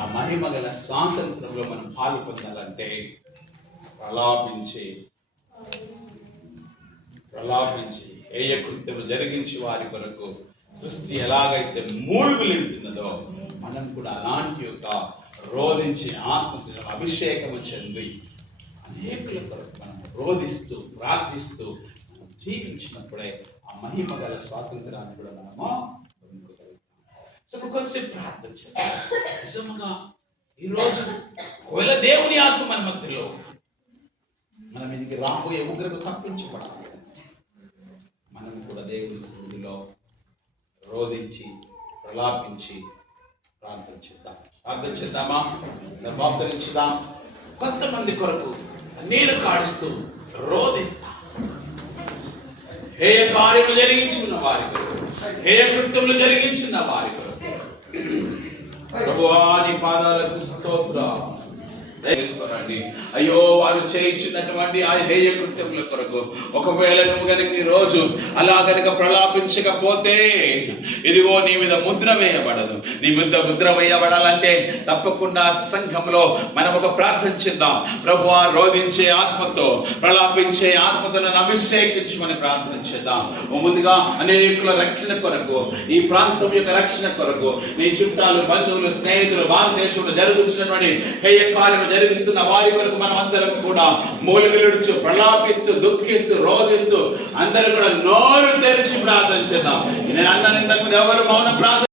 ఆ మహిమగల స్వాతంత్రంలో మనం పాలు పొందాలంటే ప్రలాపించి హేయ కృత్యములు జరిగించి వారి కొరకు సృష్టి ఎలాగైతే మూలుగులింటున్నదో, మనం కూడా అలాంటి యొక్క రోధించి ఆత్మను అభిషేకము చెంది అనేకుల కొరకు మనం రోధిస్తూ ప్రార్థిస్తూ మనం జీవించినప్పుడే ఆ మహిమగల స్వాతంత్రాన్ని కూడా మనము కొంచెం ప్రార్థన చేద్దాం. నిజంగా ఈరోజు ఒకవేళ దేవుని ఆత్మ మన మధ్యలో, మనం ఇది రాబోయే ఉగ్రత తప్పించబడాలి. మనం కూడా దేవుని సన్నిధిలో రోధించి ప్రలాపించి ప్రార్థన చేద్దామా? ప్రార్థించుదాం. కొంతమంది కొరకు నీరు కాడుస్తూ రోధిస్తాం. హేయ కార్యములు జరిగించున్న వారి కొరకు, హేయ కృత్యములు జరిగించున్న వారి కొరకు ప్రభువా నీ పాదాలకు స్తోత్రం. దయచేసుకోండి. అయ్యో, వారు చేయించినటువంటి ఆ హేయ కృత్యముల కొరకు ఒకవేళ నువ్వు గనుక ఈ రోజు అలా గనుక ప్రలాపించకపోతే, ఇదిగో నీ మీద ముద్ర వేయబడదు. నీ మీద ముద్ర వేయబడాలంటే తప్పకుండా సంఘంలో మనం ఒక ప్రార్థన చేద్దాం. ప్రభువా, రోధించే ఆత్మతో, ప్రలాపించే ఆత్మతో నన్ను అభిషేకించమని ప్రార్థన చేద్దాం. ముందుగా అనేకుల రక్షణ కొరకు, ఈ ప్రాంతం యొక్క రక్షణ కొరకు, నీ చుట్టాలు, బంధువులు, స్నేహితులు, భారతదేశంలో జరుగుతున్నటువంటి హేయ కార్యము జరిగిస్తున్న వారి కొరకు మనం అందరం కూడా మూలుగులిడుచు ప్రలాపిస్తూ దుఃఖిస్తూ రోధిస్తూ అందరూ కూడా నోరు తెరిచి ప్రార్థన చేద్దాం. నేను అన్నాను ఇంతకు ఎవరు మౌన ప్రార్థన